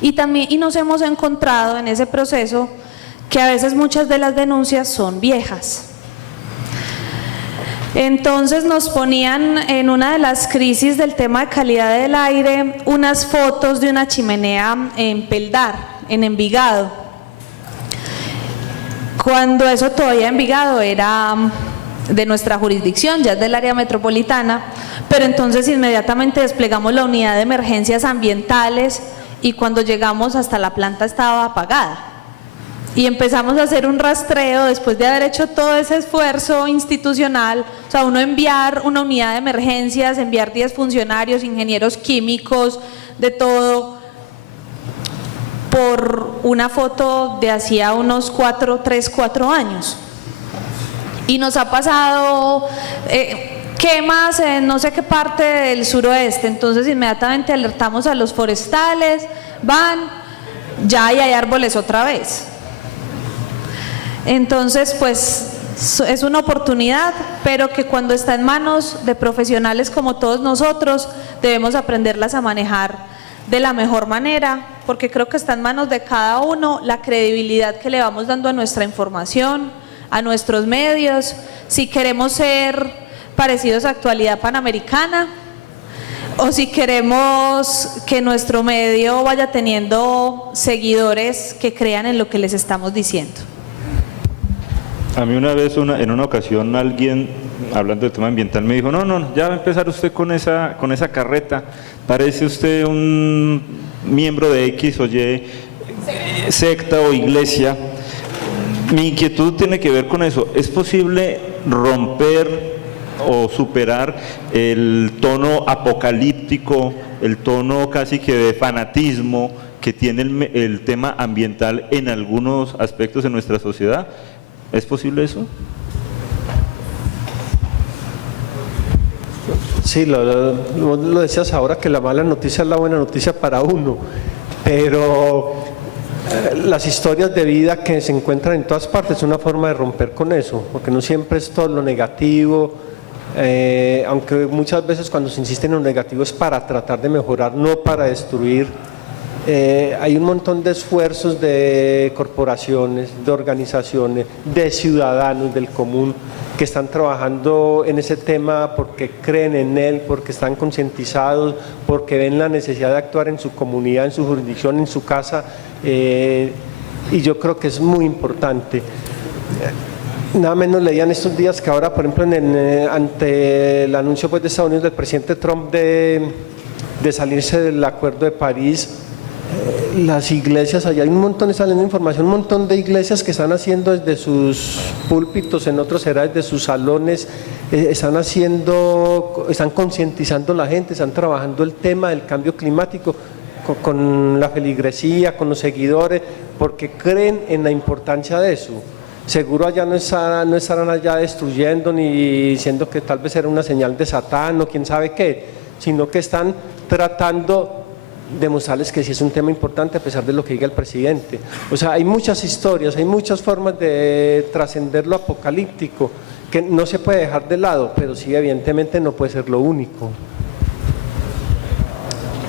y nos hemos encontrado en ese proceso que a veces muchas de las denuncias son viejas. Entonces nos ponían en una de las crisis del tema de calidad del aire unas fotos de una chimenea en Peldar, en Envigado, cuando eso todavía Envigado era de nuestra jurisdicción, ya es del área metropolitana, pero entonces inmediatamente desplegamos la unidad de emergencias ambientales y cuando llegamos hasta la planta estaba apagada. Y empezamos a hacer un rastreo después de haber hecho todo ese esfuerzo institucional, o sea, uno enviar una unidad de emergencias, enviar 10 funcionarios, ingenieros químicos, de todo, por una foto de hacía unos 3, 4 años. Y nos ha pasado quemas en no sé qué parte del suroeste, entonces inmediatamente alertamos a los forestales, van, ya hay árboles otra vez. Entonces, pues es una oportunidad, pero que cuando está en manos de profesionales como todos nosotros, debemos aprenderlas a manejar de la mejor manera, porque creo que está en manos de cada uno la credibilidad que le vamos dando a nuestra información, a nuestros medios, si queremos ser parecidos a Actualidad Panamericana, o si queremos que nuestro medio vaya teniendo seguidores que crean en lo que les estamos diciendo. A mí una vez, en una ocasión, alguien, hablando del tema ambiental, me dijo, no, ya va a empezar usted con esa carreta, parece usted un miembro de X o Y secta o iglesia. Mi inquietud tiene que ver con eso. ¿Es posible romper o superar el tono apocalíptico, el tono casi que de fanatismo que tiene el tema ambiental en algunos aspectos de nuestra sociedad? ¿Es posible eso? Sí, lo decías ahora, que la mala noticia es la buena noticia para uno, pero las historias de vida que se encuentran en todas partes es una forma de romper con eso, porque no siempre es todo lo negativo, aunque muchas veces cuando se insiste en lo negativo es para tratar de mejorar, no para destruir. Hay un montón de esfuerzos de corporaciones, de organizaciones, de ciudadanos del común que están trabajando en ese tema porque creen en él, porque están concientizados, porque ven la necesidad de actuar en su comunidad, en su jurisdicción, en su casa, y yo creo que es muy importante. Nada menos leían estos días que ahora, por ejemplo, ante el anuncio pues, de Estados Unidos del presidente Trump de salirse del Acuerdo de París, las iglesias, allá hay un montón, está saliendo información, un montón de iglesias que están haciendo desde sus púlpitos, en otros será desde sus salones, están concientizando a la gente, están trabajando el tema del cambio climático con la feligresía, con los seguidores, porque creen en la importancia de eso. Seguro allá no estarán allá destruyendo ni diciendo que tal vez era una señal de Satán o quién sabe qué, sino que están tratando demostrarles que sí es un tema importante a pesar de lo que diga el presidente. O sea, hay muchas historias, hay muchas formas de trascender lo apocalíptico que no se puede dejar de lado, pero sí evidentemente no puede ser lo único.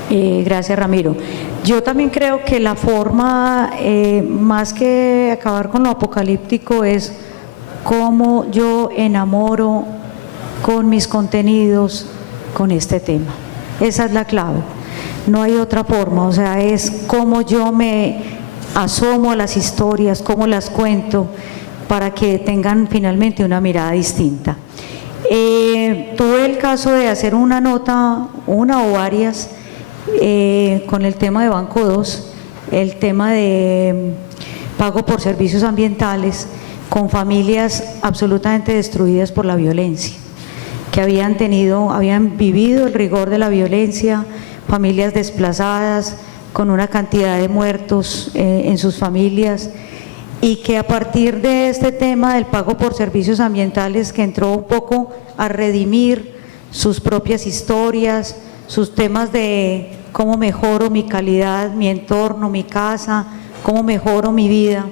Gracias, Ramiro. Yo también creo que la forma, más que acabar con lo apocalíptico, es cómo yo enamoro con mis contenidos con este tema. Esa es la clave. No hay otra forma, o sea, es cómo yo me asomo a las historias, cómo las cuento, para que tengan finalmente una mirada distinta. Tuve el caso de hacer una nota, una o varias, con el tema de Banco 2, el tema de pago por servicios ambientales, con familias absolutamente destruidas por la violencia, que habían vivido el rigor de la violencia, familias desplazadas, con una cantidad de muertos en sus familias, y que a partir de este tema del pago por servicios ambientales, que entró un poco a redimir sus propias historias, sus temas de cómo mejoro mi calidad, mi entorno, mi casa, cómo mejoro mi vida,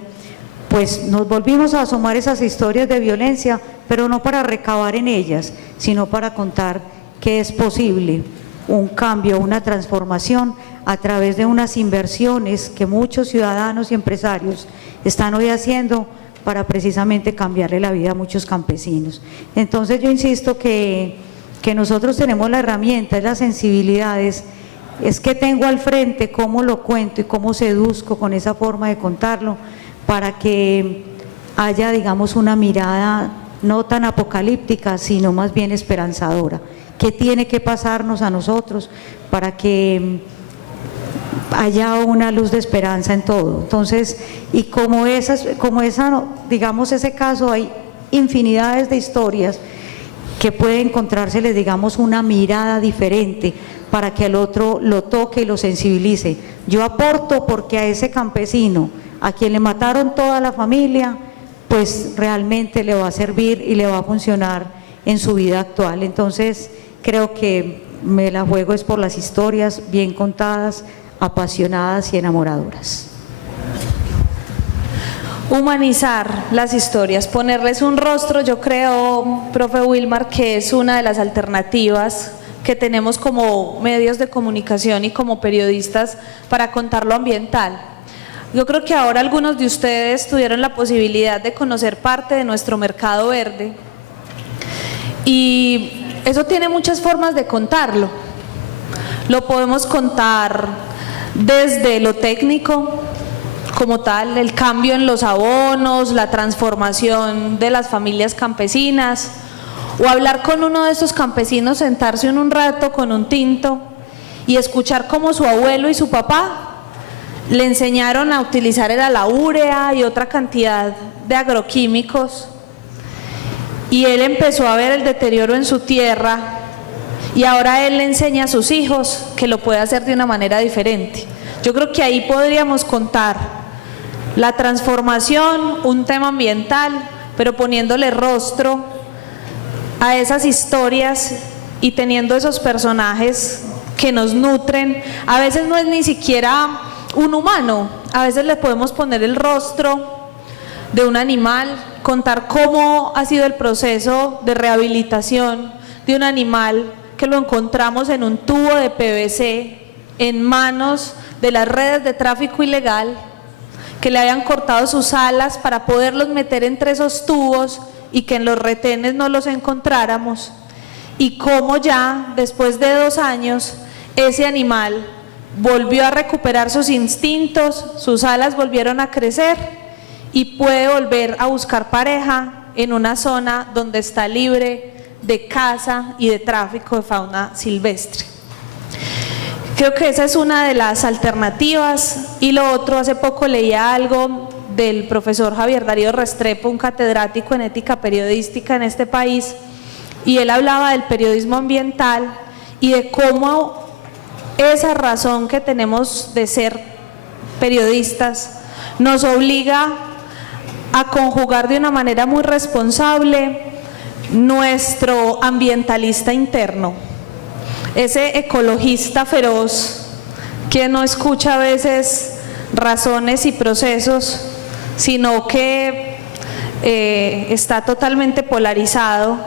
pues nos volvimos a asomar esas historias de violencia, pero no para recabar en ellas, sino para contar que es posible un cambio, una transformación a través de unas inversiones que muchos ciudadanos y empresarios están hoy haciendo para precisamente cambiarle la vida a muchos campesinos. Entonces yo insisto que nosotros tenemos la herramienta, es la sensibilidad, es que tengo al frente cómo lo cuento y cómo seduzco con esa forma de contarlo, para que haya, digamos, una mirada no tan apocalíptica, sino más bien esperanzadora. ¿Qué tiene que pasarnos a nosotros para que haya una luz de esperanza en todo? Entonces, y como digamos, ese caso, hay infinidades de historias que puede encontrárseles, digamos, una mirada diferente para que al otro lo toque y lo sensibilice. Yo aporto porque a ese campesino, a quien le mataron toda la familia, pues realmente le va a servir y le va a funcionar en su vida actual. Entonces, creo que me la juego es por las historias bien contadas, apasionadas y enamoradoras. Humanizar las historias, ponerles un rostro, yo creo, profe Wilmar, que es una de las alternativas que tenemos como medios de comunicación y como periodistas para contar lo ambiental. Yo creo que ahora algunos de ustedes tuvieron la posibilidad de conocer parte de nuestro mercado verde, y eso tiene muchas formas de contarlo. Lo podemos contar desde lo técnico, como tal, el cambio en los abonos, la transformación de las familias campesinas, o hablar con uno de esos campesinos, sentarse en un rato con un tinto y escuchar cómo su abuelo y su papá le enseñaron a utilizar la urea y otra cantidad de agroquímicos, y él empezó a ver el deterioro en su tierra, y ahora él le enseña a sus hijos que lo puede hacer de una manera diferente. Yo creo que ahí podríamos contar la transformación, un tema ambiental, pero poniéndole rostro a esas historias y teniendo esos personajes que nos nutren. A veces no es ni siquiera un humano, a veces le podemos poner el rostro de un animal, contar cómo ha sido el proceso de rehabilitación de un animal que lo encontramos en un tubo de PVC en manos de las redes de tráfico ilegal, que le habían cortado sus alas para poderlos meter entre esos tubos y que en los retenes no los encontráramos, y cómo ya después de 2 años ese animal volvió a recuperar sus instintos, sus alas volvieron a crecer y puede volver a buscar pareja en una zona donde está libre de caza y de tráfico de fauna silvestre. Creo que esa es una de las alternativas. Y lo otro, hace poco leía algo del profesor Javier Darío Restrepo, un catedrático en ética periodística en este país, y él hablaba del periodismo ambiental y de cómo esa razón que tenemos de ser periodistas nos obliga a conjugar de una manera muy responsable nuestro ambientalista interno, ese ecologista feroz que no escucha a veces razones y procesos, sino que está totalmente polarizado.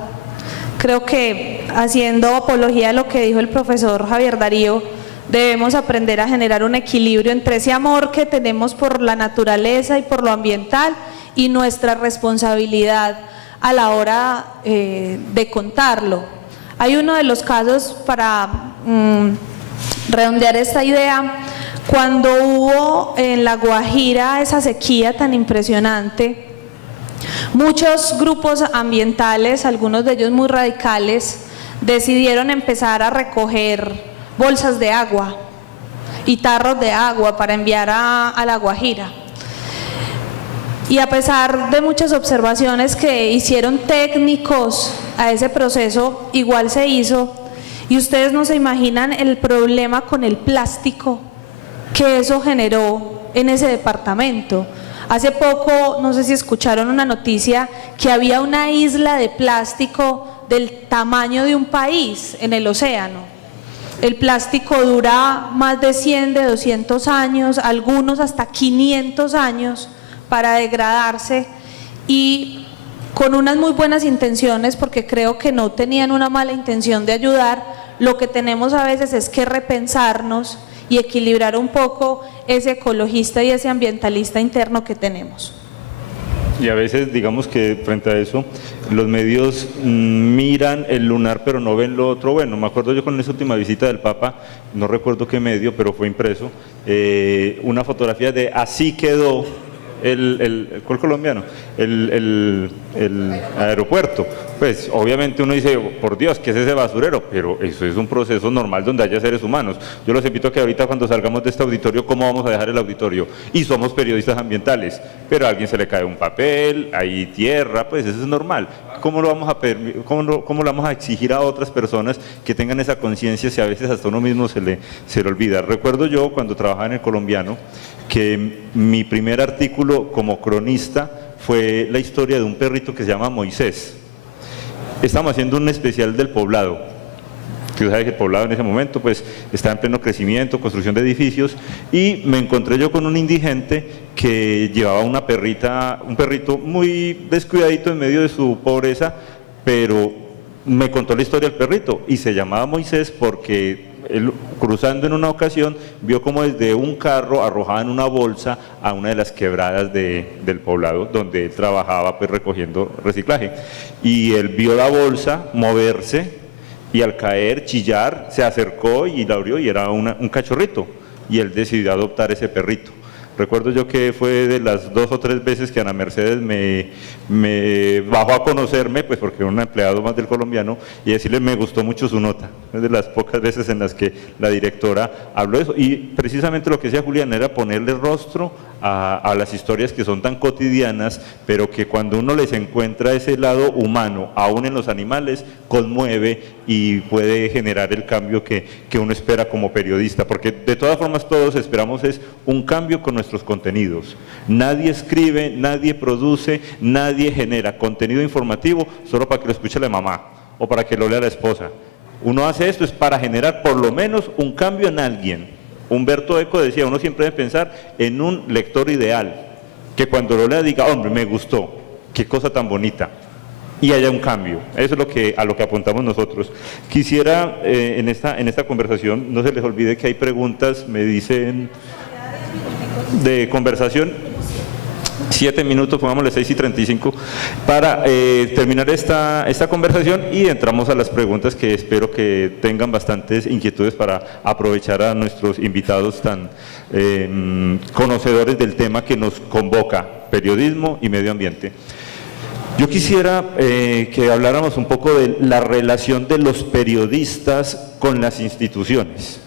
Creo que, haciendo apología a lo que dijo el profesor Javier Darío, debemos aprender a generar un equilibrio entre ese amor que tenemos por la naturaleza y por lo ambiental y nuestra responsabilidad a la hora de contarlo. Hay uno de los casos, para redondear esta idea, cuando hubo en La Guajira esa sequía tan impresionante, muchos grupos ambientales, algunos de ellos muy radicales, decidieron empezar a recoger bolsas de agua y tarros de agua para enviar a La Guajira. Y a pesar de muchas observaciones que hicieron técnicos a ese proceso, igual se hizo. Y ustedes no se imaginan el problema con el plástico que eso generó en ese departamento. Hace poco, no sé si escucharon una noticia, que había una isla de plástico del tamaño de un país en el océano. El plástico dura más de 100, de 200 años, algunos hasta 500 años para degradarse, y con unas muy buenas intenciones, porque creo que no tenían una mala intención de ayudar, lo que tenemos a veces es que repensarnos y equilibrar un poco ese ecologista y ese ambientalista interno que tenemos. Y a veces, digamos que frente a eso, los medios miran el lunar pero no ven lo otro. Bueno, me acuerdo yo con esa última visita del Papa, no recuerdo qué medio, pero fue impreso, una fotografía de así quedó ¿cuál colombiano? El aeropuerto. Pues obviamente uno dice, por Dios, ¿qué es ese basurero? Pero eso es un proceso normal donde haya seres humanos. Yo los invito a que ahorita cuando salgamos de este auditorio, ¿cómo vamos a dejar el auditorio? Y somos periodistas ambientales, pero a alguien se le cae un papel, hay tierra, pues eso es normal. ¿Cómo lo vamos a cómo lo vamos a exigir a otras personas que tengan esa conciencia si a veces hasta uno mismo se le olvida? Recuerdo yo cuando trabajaba en El Colombiano que mi primer artículo como cronista fue la historia de un perrito que se llama Moisés. Estamos haciendo un especial del poblado, que usted sabe que el poblado en ese momento pues está en pleno crecimiento, construcción de edificios, y me encontré yo con un indigente que llevaba una perrita, un perrito muy descuidadito en medio de su pobreza, pero me contó la historia del perrito y se llamaba Moisés porque él, cruzando en una ocasión, vio como desde un carro arrojaban una bolsa a una de las quebradas del poblado donde él trabajaba pues recogiendo reciclaje, y él vio la bolsa moverse y al caer, chillar, se acercó y la abrió y era un cachorrito, y él decidió adoptar ese perrito. Recuerdo yo que fue de las 2 o 3 veces que Ana Mercedes me bajó a conocerme, pues porque era un empleado más del Colombiano, y decirle me gustó mucho su nota. Es de las pocas veces en las que la directora habló de eso. Y precisamente lo que decía Julián era ponerle rostro a las historias que son tan cotidianas, pero que cuando uno les encuentra ese lado humano, aún en los animales, conmueve y puede generar el cambio que uno espera como periodista, porque de todas formas todos esperamos es un cambio con nuestros contenidos. Nadie escribe, nadie produce, nadie genera contenido informativo solo para que lo escuche la mamá o para que lo lea la esposa. Uno hace esto es para generar por lo menos un cambio en alguien. Humberto Eco decía, uno siempre debe pensar en un lector ideal, que cuando lo lea diga, hombre, me gustó, qué cosa tan bonita, y haya un cambio. Eso es a lo que apuntamos nosotros. Quisiera en esta conversación, no se les olvide que hay preguntas, me dicen, de conversación, 7 minutos, pongámosle 6:35, para terminar esta conversación, y entramos a las preguntas que espero que tengan bastantes inquietudes para aprovechar a nuestros invitados tan conocedores del tema que nos convoca, periodismo y medio ambiente. Yo quisiera que habláramos un poco de la relación de los periodistas con las instituciones.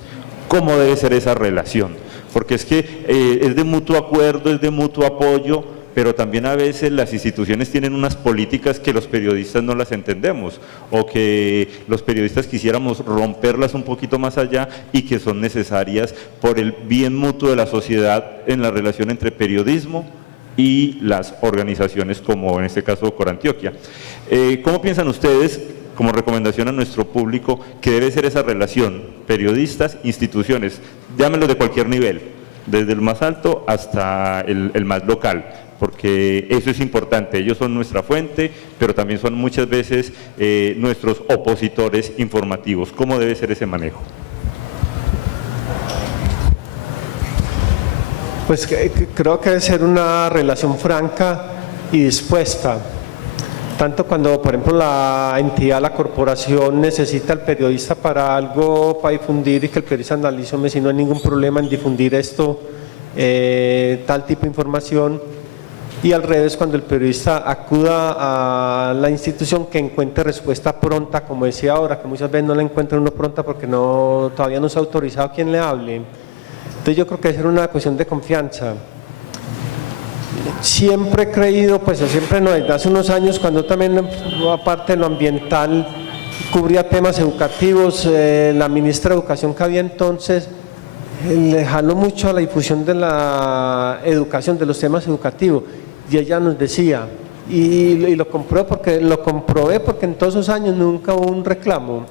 ¿Cómo debe ser esa relación? Porque es que es de mutuo acuerdo, es de mutuo apoyo, pero también a veces las instituciones tienen unas políticas que los periodistas no las entendemos, o que los periodistas quisiéramos romperlas un poquito más allá, y que son necesarias por el bien mutuo de la sociedad en la relación entre periodismo y las organizaciones, como en este caso Corantioquia. ¿Cómo piensan ustedes, como recomendación a nuestro público, que debe ser esa relación periodistas, instituciones, llámenlo de cualquier nivel, desde el más alto hasta el más local? Porque eso es importante, ellos son nuestra fuente, pero también son muchas veces nuestros opositores informativos. ¿Cómo debe ser ese manejo? Pues creo que debe ser una relación franca y dispuesta. Tanto cuando, por ejemplo, la entidad, la corporación necesita al periodista para algo, para difundir, y que el periodista analice, si no hay ningún problema en difundir esto, tal tipo de información, y al revés, cuando el periodista acuda a la institución, que encuentre respuesta pronta, como decía ahora, que muchas veces no la encuentra uno pronta porque todavía no se ha autorizado quien le hable. Entonces yo creo que debe ser una cuestión de confianza. siempre he creído, pues siempre no, desde hace unos años, cuando también, aparte de lo ambiental, cubría temas educativos, la ministra de Educación que había entonces, le jaló mucho a la difusión de la educación, de los temas educativos, y ella nos decía, y lo comprobé porque en todos esos años nunca hubo un reclamo.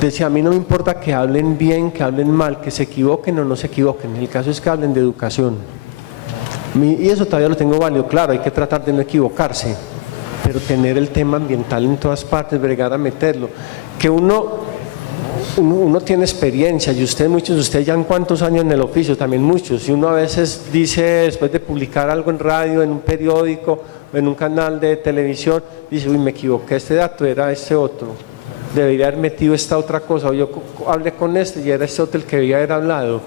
Decía, a mí no me importa que hablen bien, que hablen mal, que se equivoquen o no se equivoquen, el caso es que hablen de educación. Y eso todavía lo tengo válido, claro, hay que tratar de no equivocarse, pero tener el tema ambiental en todas partes, bregar a meterlo, que uno tiene experiencia, y muchos de ustedes ya han cuántos años en el oficio, también muchos, y uno a veces dice, después de publicar algo en radio, en un periódico, en un canal de televisión, dice, uy, me equivoqué, este dato era este otro, debería haber metido esta otra cosa, o yo hablé con este y era este otro el que debía haber hablado.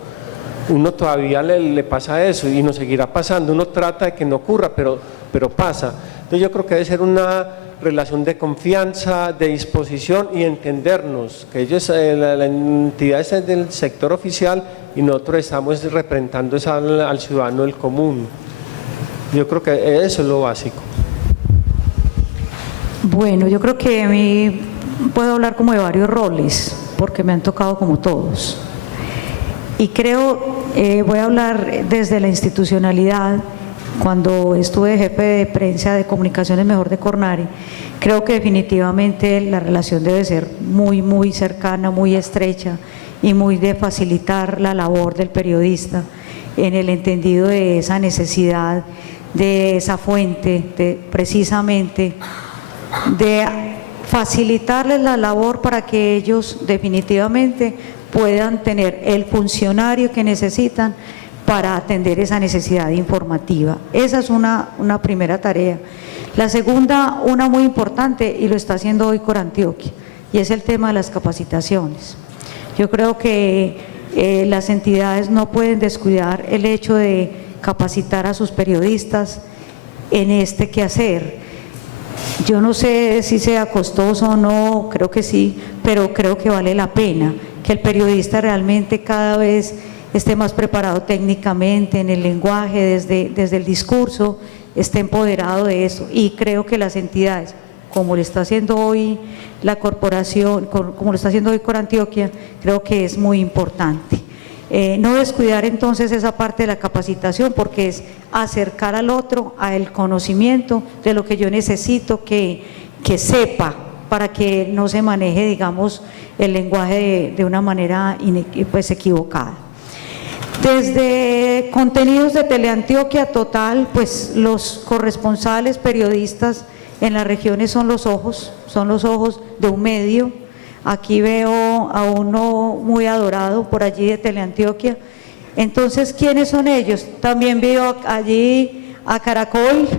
Uno todavía le pasa eso y nos seguirá pasando, uno trata de que no ocurra, pero pasa. Entonces yo creo que debe ser una relación de confianza, de disposición y entendernos, que ellos, la entidad es del sector oficial y nosotros estamos representando al ciudadano del común. Yo creo que eso es lo básico. Bueno, yo creo que a mí puedo hablar como de varios roles, porque me han tocado como todos. Y creo, voy a hablar desde la institucionalidad. Cuando estuve jefe de prensa de comunicaciones mejor de Cornare, creo que definitivamente la relación debe ser muy, muy cercana, muy estrecha y muy de facilitar la labor del periodista en el entendido de esa necesidad, de esa fuente, precisamente de facilitarles la labor para que ellos definitivamente puedan tener el funcionario que necesitan para atender esa necesidad informativa. Esa es una primera tarea. La segunda, una muy importante, y lo está haciendo hoy Corantioquia, y es el tema de las capacitaciones. Yo creo que las entidades no pueden descuidar el hecho de capacitar a sus periodistas en este quehacer. Yo no sé si sea costoso o no, creo que sí, pero creo que vale la pena que el periodista realmente cada vez esté más preparado técnicamente en el lenguaje, desde el discurso, esté empoderado de eso. Y creo que las entidades, como lo está haciendo hoy la corporación, como lo está haciendo hoy Corantioquia, creo que es muy importante. No descuidar entonces esa parte de la capacitación, porque es acercar al otro al conocimiento de lo que yo necesito que sepa, para que no se maneje, digamos, el lenguaje de una manera pues equivocada. Desde contenidos de Teleantioquia total, pues los corresponsales periodistas en las regiones son los ojos de un medio. Aquí veo a uno muy adorado por allí de Teleantioquia. Entonces, ¿quiénes son ellos? También veo allí a Caracol,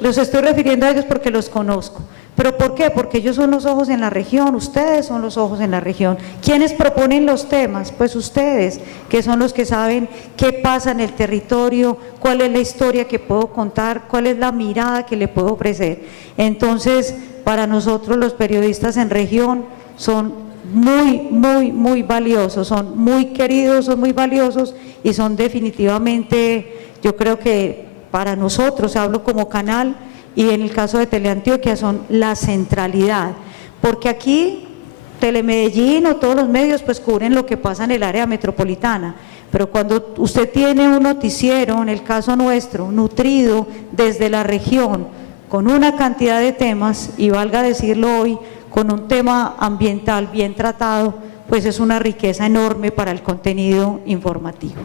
los estoy refiriendo a ellos porque los conozco. ¿Pero por qué? Porque ellos son los ojos en la región, ustedes son los ojos en la región. ¿Quiénes proponen los temas? Pues ustedes, que son los que saben qué pasa en el territorio, cuál es la historia que puedo contar, cuál es la mirada que le puedo ofrecer. Entonces, para nosotros los periodistas en región son muy, muy, muy valiosos, son muy queridos, son muy valiosos y son definitivamente, yo creo que para nosotros, hablo como canal, y en el caso de Teleantioquia son la centralidad, porque aquí Telemedellín o todos los medios pues cubren lo que pasa en el área metropolitana, pero cuando usted tiene un noticiero, en el caso nuestro, nutrido desde la región, con una cantidad de temas, y valga decirlo hoy, con un tema ambiental bien tratado, pues es una riqueza enorme para el contenido informativo.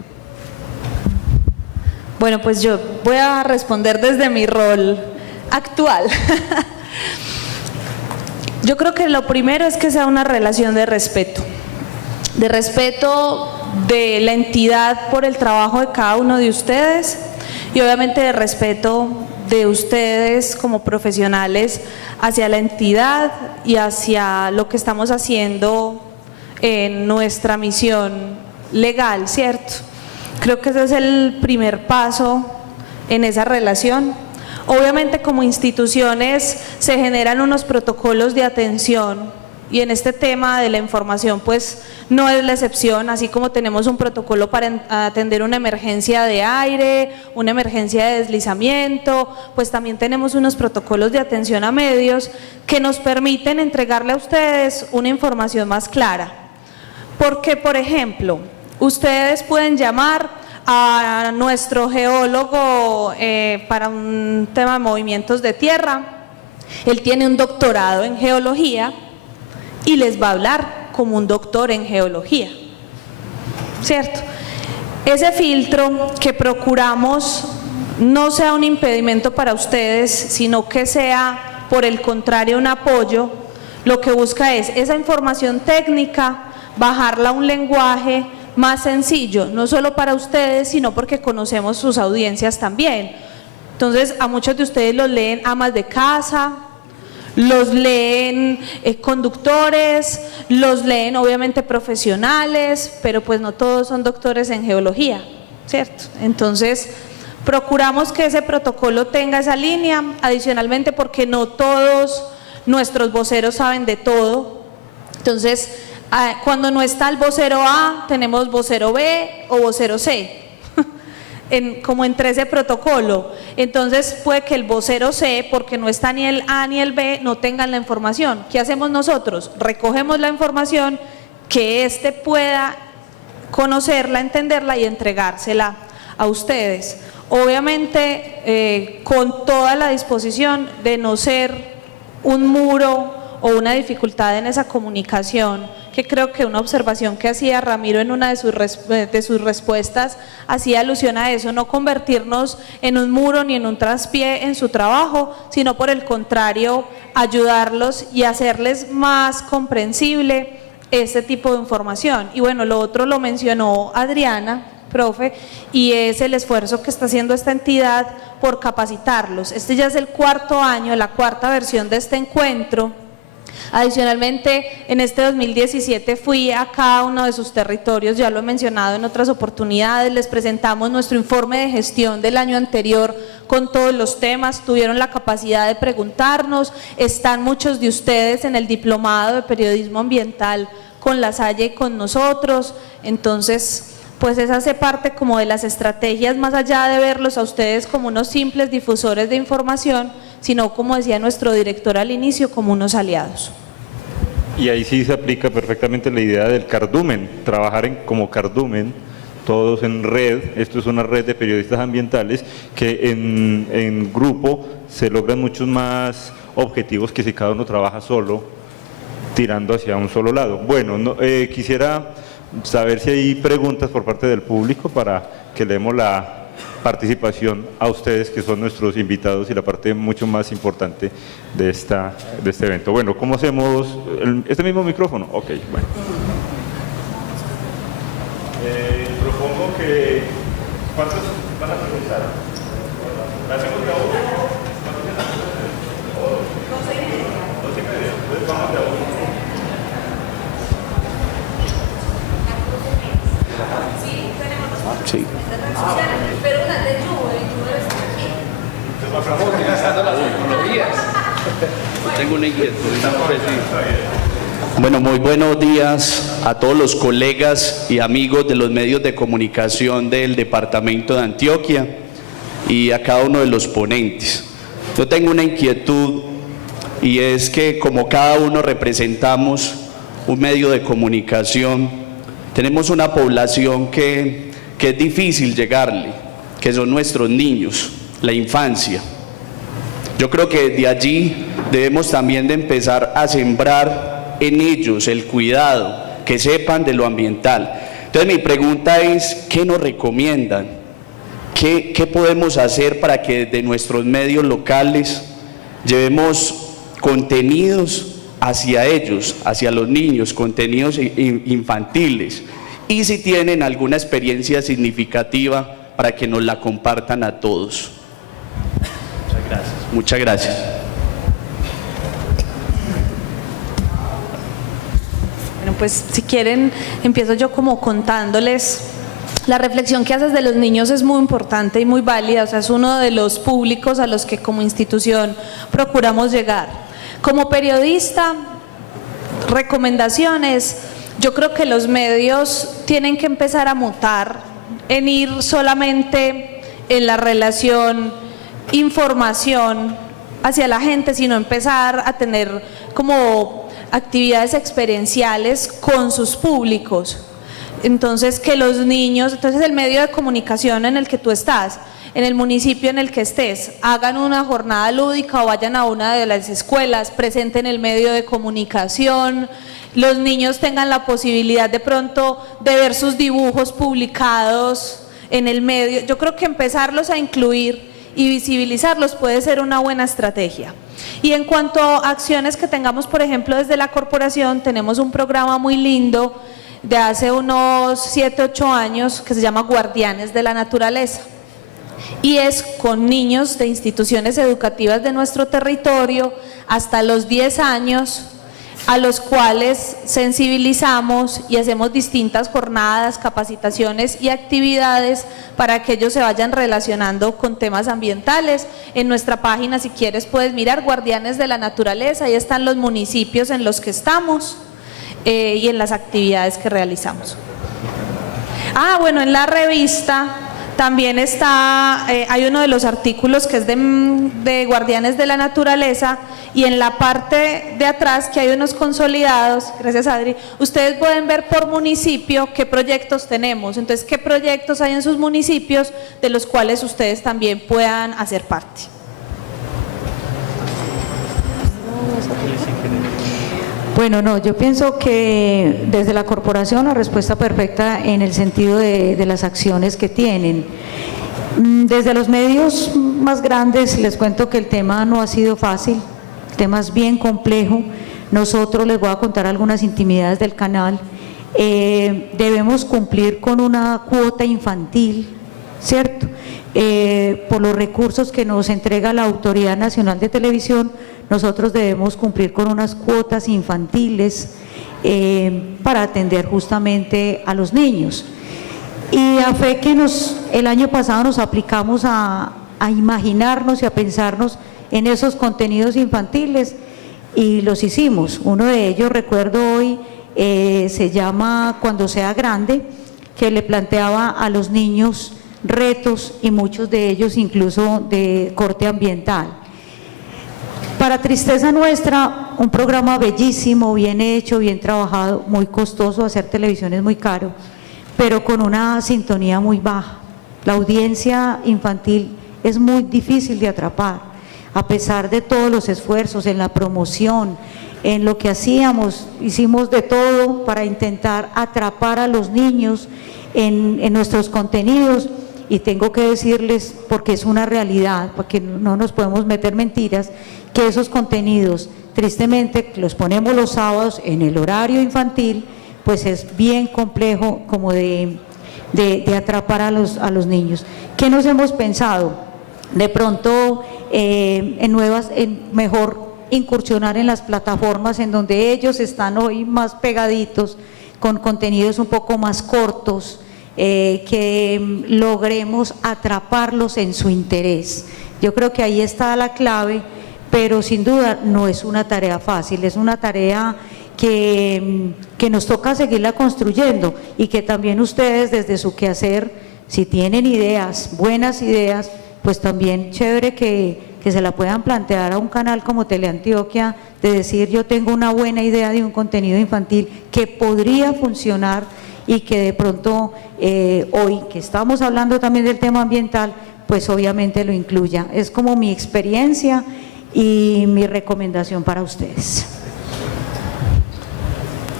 Bueno, pues yo voy a responder desde mi rol actual. Yo creo que lo primero es que sea una relación de respeto de la entidad por el trabajo de cada uno de ustedes y obviamente de respeto de ustedes como profesionales hacia la entidad y hacia lo que estamos haciendo en nuestra misión legal, ¿cierto? Creo que ese es el primer paso en esa relación. Obviamente como instituciones se generan unos protocolos de atención Y en este tema de la información pues no es la excepción, así como tenemos un protocolo para atender una emergencia de aire, una emergencia de deslizamiento, pues también tenemos unos protocolos de atención a medios que nos permiten entregarle a ustedes una información más clara. Porque, por ejemplo, ustedes pueden llamar a nuestro geólogo para un tema de movimientos de tierra, él tiene un doctorado en geología, y les va a hablar como un doctor en geología, ¿cierto? Ese filtro que procuramos no sea un impedimento para ustedes, sino que sea, por el contrario, un apoyo. Lo que busca es esa información técnica, bajarla a un lenguaje más sencillo, no solo para ustedes, sino porque conocemos sus audiencias también. Entonces, a muchos de ustedes los leen amas de casa, los leen conductores, los leen obviamente profesionales, pero pues no todos son doctores en geología, ¿cierto? Entonces, procuramos que ese protocolo tenga esa línea, adicionalmente porque no todos nuestros voceros saben de todo. Entonces, cuando no está el vocero A, tenemos vocero B o vocero C. Como entre ese protocolo. Entonces puede que el vocero C, porque no está ni el A ni el B, no tengan la información. ¿Qué hacemos nosotros? Recogemos la información, que éste pueda conocerla, entenderla y entregársela a ustedes. Obviamente con toda la disposición de no ser un muro o una dificultad en esa comunicación, que creo que una observación que hacía Ramiro en una de sus respuestas hacía alusión a eso, no convertirnos en un muro ni en un traspié en su trabajo, sino por el contrario, ayudarlos y hacerles más comprensible este tipo de información. Y bueno, lo otro lo mencionó Adriana, profe, y es el esfuerzo que está haciendo esta entidad por capacitarlos. Este ya es el cuarto año, la cuarta versión de este encuentro. Adicionalmente, en este 2017 fui a cada uno de sus territorios, ya lo he mencionado en otras oportunidades, les presentamos nuestro informe de gestión del año anterior con todos los temas, tuvieron la capacidad de preguntarnos, están muchos de ustedes en el diplomado de periodismo ambiental con La Salle y con nosotros, entonces pues esa hace parte como de las estrategias, más allá de verlos a ustedes como unos simples difusores de información, sino como decía nuestro director al inicio, como unos aliados. Y ahí sí se aplica perfectamente la idea del cardumen, trabajar como cardumen, todos en red. Esto es una red de periodistas ambientales que en grupo se logran muchos más objetivos que si cada uno trabaja solo, tirando hacia un solo lado. Bueno, quisiera saber si hay preguntas por parte del público para que le demos la participación a ustedes, que son nuestros invitados y la parte mucho más importante de este evento. Bueno, ¿cómo hacemos? ¿Este mismo micrófono? Ok, bueno. Propongo que... ¿Cuántos van a preguntar? ¿La hacemos de a uno? ¿Cuántos quedan? 12 y media. Entonces vamos de a uno. Sí. Pero una de Juve está aquí. Tengo una inquietud. Bueno, muy buenos días a todos los colegas y amigos de los medios de comunicación del departamento de Antioquia y a cada uno de los ponentes. Yo tengo una inquietud y es que como cada uno representamos un medio de comunicación, tenemos una población que es difícil llegarle, que son nuestros niños, la infancia. Yo creo que de allí debemos también de empezar a sembrar en ellos el cuidado, que sepan de lo ambiental. Entonces mi pregunta es, ¿qué nos recomiendan? ¿Qué podemos hacer para que desde nuestros medios locales llevemos contenidos hacia ellos, hacia los niños, contenidos infantiles? Y si tienen alguna experiencia significativa para que nos la compartan a todos. Muchas gracias. Muchas gracias. Bueno, pues si quieren, empiezo yo como contándoles. La reflexión que haces de los niños es muy importante y muy válida, o sea, es uno de los públicos a los que como institución procuramos llegar. Como periodista, recomendaciones, yo creo que los medios tienen que empezar a mutar en ir solamente en la relación información hacia la gente, sino empezar a tener como actividades experienciales con sus públicos. Entonces, que los niños, entonces el medio de comunicación en el que tú estás, en el municipio en el que estés, hagan una jornada lúdica o vayan a una de las escuelas, presenten el medio de comunicación, los niños tengan la posibilidad de pronto de ver sus dibujos publicados en el medio. Yo creo que empezarlos a incluir y visibilizarlos puede ser una buena estrategia. Y en cuanto a acciones que tengamos, por ejemplo, desde la corporación, tenemos un programa muy lindo de hace unos 7, 8 años que se llama Guardianes de la Naturaleza. Y es con niños de instituciones educativas de nuestro territorio hasta los 10 años, a los cuales sensibilizamos y hacemos distintas jornadas, capacitaciones y actividades para que ellos se vayan relacionando con temas ambientales. En nuestra página, si quieres, puedes mirar Guardianes de la Naturaleza, ahí están los municipios en los que estamos y en las actividades que realizamos. Bueno, en la revista también está, hay uno de los artículos que es de Guardianes de la Naturaleza, y en la parte de atrás que hay unos consolidados, gracias Adri, ustedes pueden ver por municipio qué proyectos tenemos, entonces qué proyectos hay en sus municipios de los cuales ustedes también puedan hacer parte. Bueno, no, yo pienso que desde la corporación la respuesta perfecta en el sentido de las acciones que tienen. Desde los medios más grandes les cuento que el tema no ha sido fácil, el tema es bien complejo. Nosotros les voy a contar algunas intimidades del canal. Debemos cumplir con una cuota infantil, ¿cierto? Por los recursos que nos entrega la Autoridad Nacional de Televisión, nosotros debemos cumplir con unas cuotas infantiles para atender justamente a los niños. Y a fe que el año pasado nos aplicamos a imaginarnos y a pensarnos en esos contenidos infantiles y los hicimos. Uno de ellos, recuerdo hoy, se llama Cuando sea grande, que le planteaba a los niños retos y muchos de ellos incluso de corte ambiental. Para tristeza nuestra, un programa bellísimo, bien hecho, bien trabajado, muy costoso, hacer televisión es muy caro, pero con una sintonía muy baja. La audiencia infantil es muy difícil de atrapar, a pesar de todos los esfuerzos en la promoción, en lo que hacíamos, hicimos de todo para intentar atrapar a los niños en nuestros contenidos. Y tengo que decirles, porque es una realidad, porque no nos podemos meter mentiras, que esos contenidos, tristemente, los ponemos los sábados en el horario infantil, pues es bien complejo como de atrapar a los niños. ¿Qué nos hemos pensado? De pronto, mejor incursionar en las plataformas en donde ellos están hoy más pegaditos, con contenidos un poco más cortos, que logremos atraparlos en su interés. Yo creo que ahí está la clave, pero sin duda no es una tarea fácil, es una tarea que nos toca seguirla construyendo y que también ustedes desde su quehacer, si tienen ideas, buenas ideas, pues también chévere que se la puedan plantear a un canal como Teleantioquia, de decir yo tengo una buena idea de un contenido infantil que podría funcionar y que de pronto hoy que estamos hablando también del tema ambiental, pues obviamente lo incluya. Es como mi experiencia y mi recomendación para ustedes.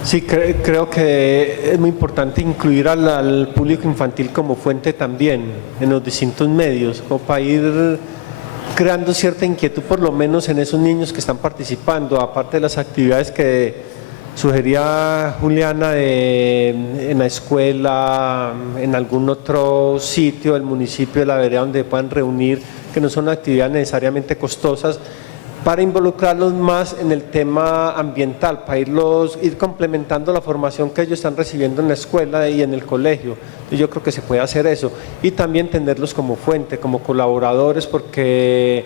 Sí, creo que es muy importante incluir al público infantil como fuente también en los distintos medios, como para ir creando cierta inquietud por lo menos en esos niños que están participando, aparte de las actividades que sugería Juliana en la escuela, en algún otro sitio del municipio, de la vereda donde puedan reunir, que no son actividades necesariamente costosas, para involucrarlos más en el tema ambiental, para ir complementando la formación que ellos están recibiendo en la escuela y en el colegio. Y yo creo que se puede hacer eso. Y también tenerlos como fuente, como colaboradores, porque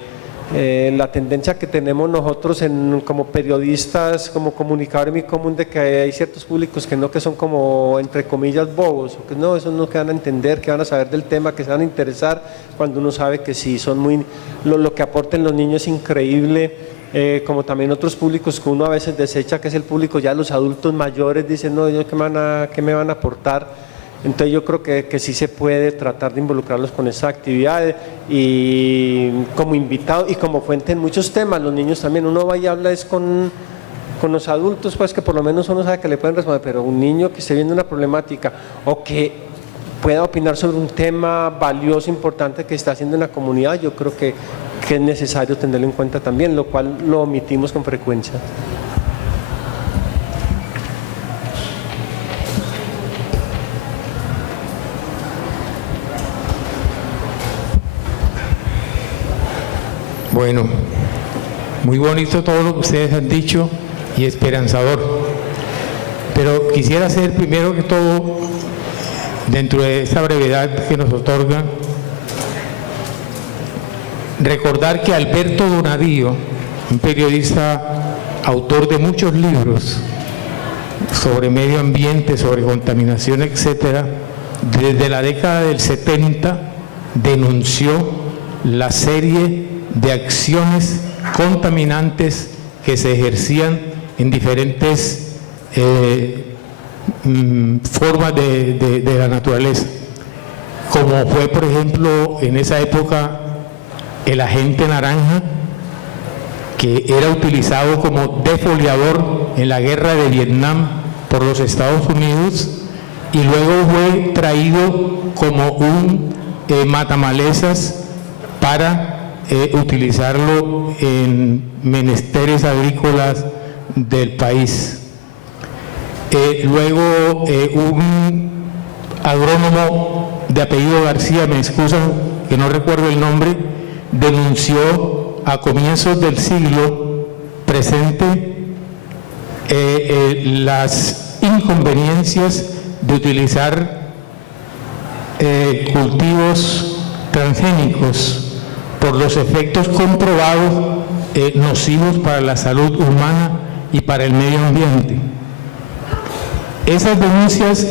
la tendencia que tenemos nosotros como periodistas, como comunicadores muy común, de que hay ciertos públicos que son como, entre comillas, bobos, o que no, esos no que van a entender, que van a saber del tema, que se van a interesar, cuando uno sabe que sí, son muy, lo que aporten los niños es increíble, como también otros públicos que uno a veces desecha, que es el público ya los adultos mayores, dicen, no, ellos qué me van a aportar. Entonces yo creo que sí se puede tratar de involucrarlos con esa actividad y como invitado y como fuente en muchos temas. Los niños también, uno va y habla es con los adultos, pues que por lo menos uno sabe que le pueden responder, pero un niño que esté viendo una problemática o que pueda opinar sobre un tema valioso, importante que está haciendo en la comunidad, yo creo que es necesario tenerlo en cuenta también, lo cual lo omitimos con frecuencia. Bueno, muy bonito todo lo que ustedes han dicho y esperanzador, pero quisiera hacer primero que todo, dentro de esta brevedad que nos otorga, recordar que Alberto Donadío, un periodista autor de muchos libros sobre medio ambiente, sobre contaminación, etcétera, desde la década del 70 denunció la serie de acciones contaminantes que se ejercían en diferentes formas de la naturaleza, como fue, por ejemplo, en esa época el agente naranja, que era utilizado como defoliador en la guerra de Vietnam por los Estados Unidos, y luego fue traído como un matamalezas para utilizarlo en menesteres agrícolas del país. Luego un agrónomo de apellido García, me excusan que no recuerdo el nombre, denunció a comienzos del siglo presente las inconveniencias de utilizar cultivos transgénicos por los efectos comprobados nocivos para la salud humana y para el medio ambiente. Esas denuncias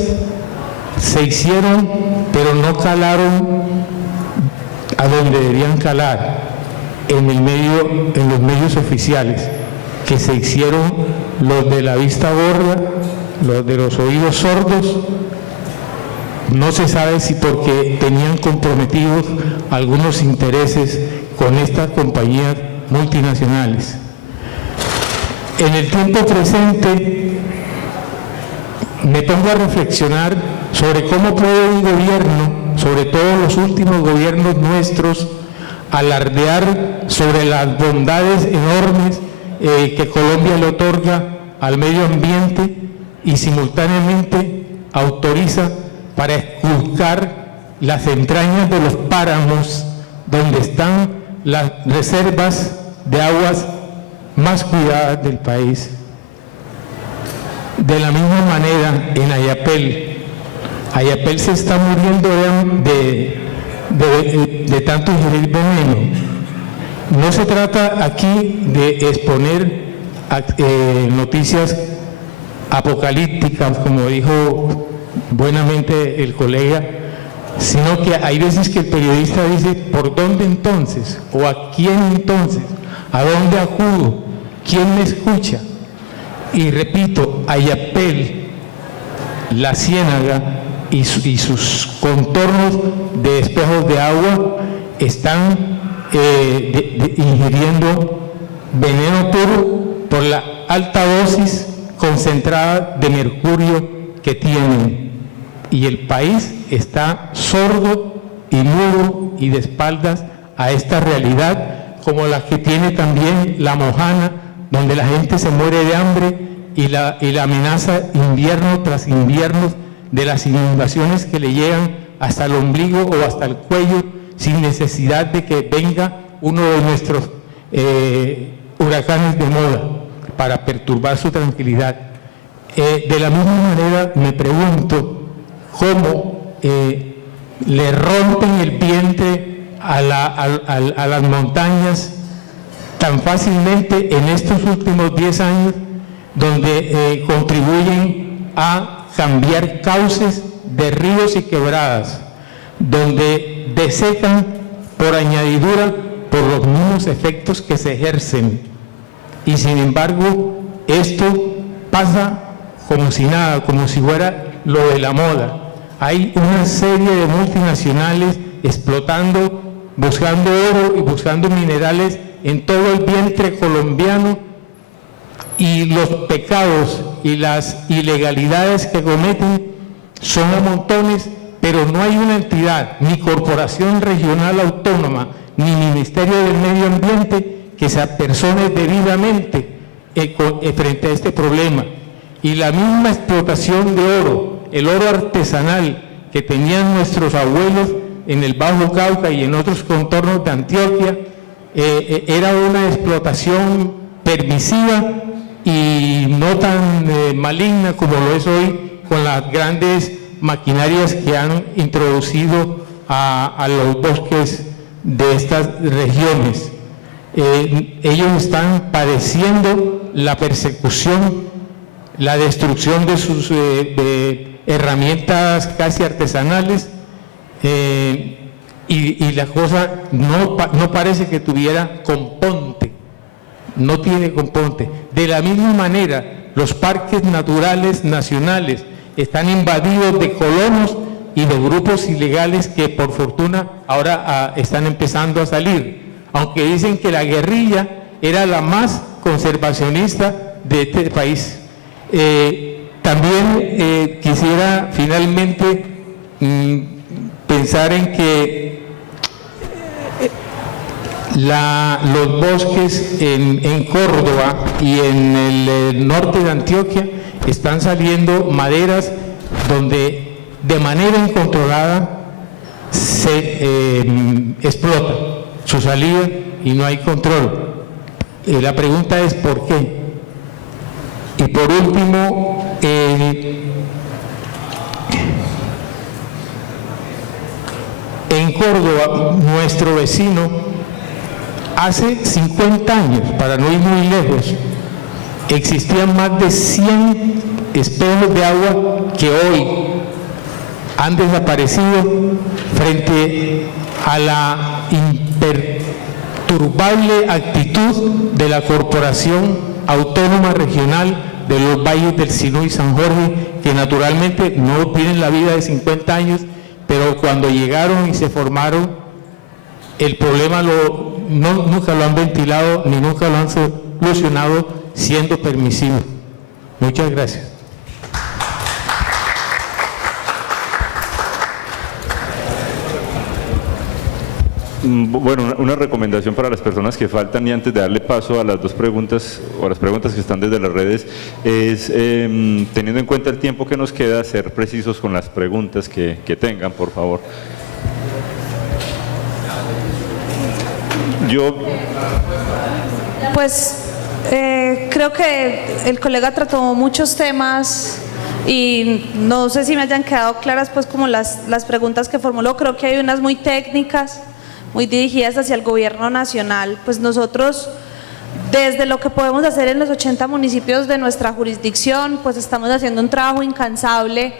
se hicieron, pero no calaron a donde deberían calar, en los medios oficiales, que se hicieron los de la vista gorda, los de los oídos sordos. No se sabe si porque tenían comprometidos algunos intereses con estas compañías multinacionales. En el tiempo presente me pongo a reflexionar sobre cómo puede un gobierno, sobre todo los últimos gobiernos nuestros, alardear sobre las bondades enormes que Colombia le otorga al medio ambiente y simultáneamente autoriza para esculcar las entrañas de los páramos donde están las reservas de aguas más cuidadas del país. De la misma manera, en Ayapel se está muriendo de tanto ingerir veneno. No se trata aquí de exponer noticias apocalípticas, como dijo buenamente el colega, sino que hay veces que el periodista dice, ¿por dónde entonces? ¿O a quién entonces? ¿A dónde acudo? ¿Quién me escucha? Y repito, Ayapel, la Ciénaga y sus contornos de espejos de agua están ingiriendo veneno puro por la alta dosis concentrada de mercurio que tienen, y el país está sordo y mudo y de espaldas a esta realidad, como la que tiene también La Mojana, donde la gente se muere de hambre y la amenaza invierno tras invierno de las inundaciones que le llegan hasta el ombligo o hasta el cuello, sin necesidad de que venga uno de nuestros huracanes de moda para perturbar su tranquilidad. De la misma manera me pregunto cómo le rompen el vientre a las montañas tan fácilmente en estos últimos 10 años, donde contribuyen a cambiar cauces de ríos y quebradas, donde desecan por añadidura por los mismos efectos que se ejercen. Y sin embargo, esto pasa como si nada, como si fuera lo de la moda. Hay una serie de multinacionales explotando, buscando oro y buscando minerales en todo el vientre colombiano, y los pecados y las ilegalidades que cometen son a montones, pero no hay una entidad, ni corporación regional autónoma, ni Ministerio del Medio Ambiente que se apersone debidamente frente a este problema. Y la misma explotación de oro, el oro artesanal que tenían nuestros abuelos en el Bajo Cauca y en otros contornos de Antioquia, era una explotación permisiva y no tan maligna como lo es hoy con las grandes maquinarias que han introducido a los bosques de estas regiones. Ellos están padeciendo la persecución, la destrucción de sus herramientas casi artesanales, y la cosa no parece que tuviera componte, no tiene componte. De la misma manera, los parques naturales nacionales están invadidos de colonos y de grupos ilegales que por fortuna ahora están empezando a salir, aunque dicen que la guerrilla era la más conservacionista de este país. También quisiera finalmente pensar en que los bosques en Córdoba y en el norte de Antioquia están saliendo maderas donde de manera incontrolada se explota su salida y no hay control. La pregunta es ¿por qué? Y por último, en Córdoba, nuestro vecino, hace 50 años, para no ir muy lejos, existían más de 100 espejos de agua que hoy han desaparecido frente a la imperturbable actitud de la Corporación Autónoma Regional de los Valles del Sinú y San Jorge, que naturalmente no tienen la vida de 50 años, pero cuando llegaron y se formaron, el problema nunca lo han ventilado ni nunca lo han solucionado siendo permisivo. Muchas gracias. Bueno, una recomendación para las personas que faltan, y antes de darle paso a las dos preguntas o a las preguntas que están desde las redes, es teniendo en cuenta el tiempo que nos queda, ser precisos con las preguntas que tengan, por favor. Creo que el colega trató muchos temas y no sé si me hayan quedado claras pues como las preguntas que formuló. Creo que hay unas muy técnicas, muy dirigidas hacia el gobierno nacional. Pues nosotros, desde lo que podemos hacer en los 80 municipios de nuestra jurisdicción, pues estamos haciendo un trabajo incansable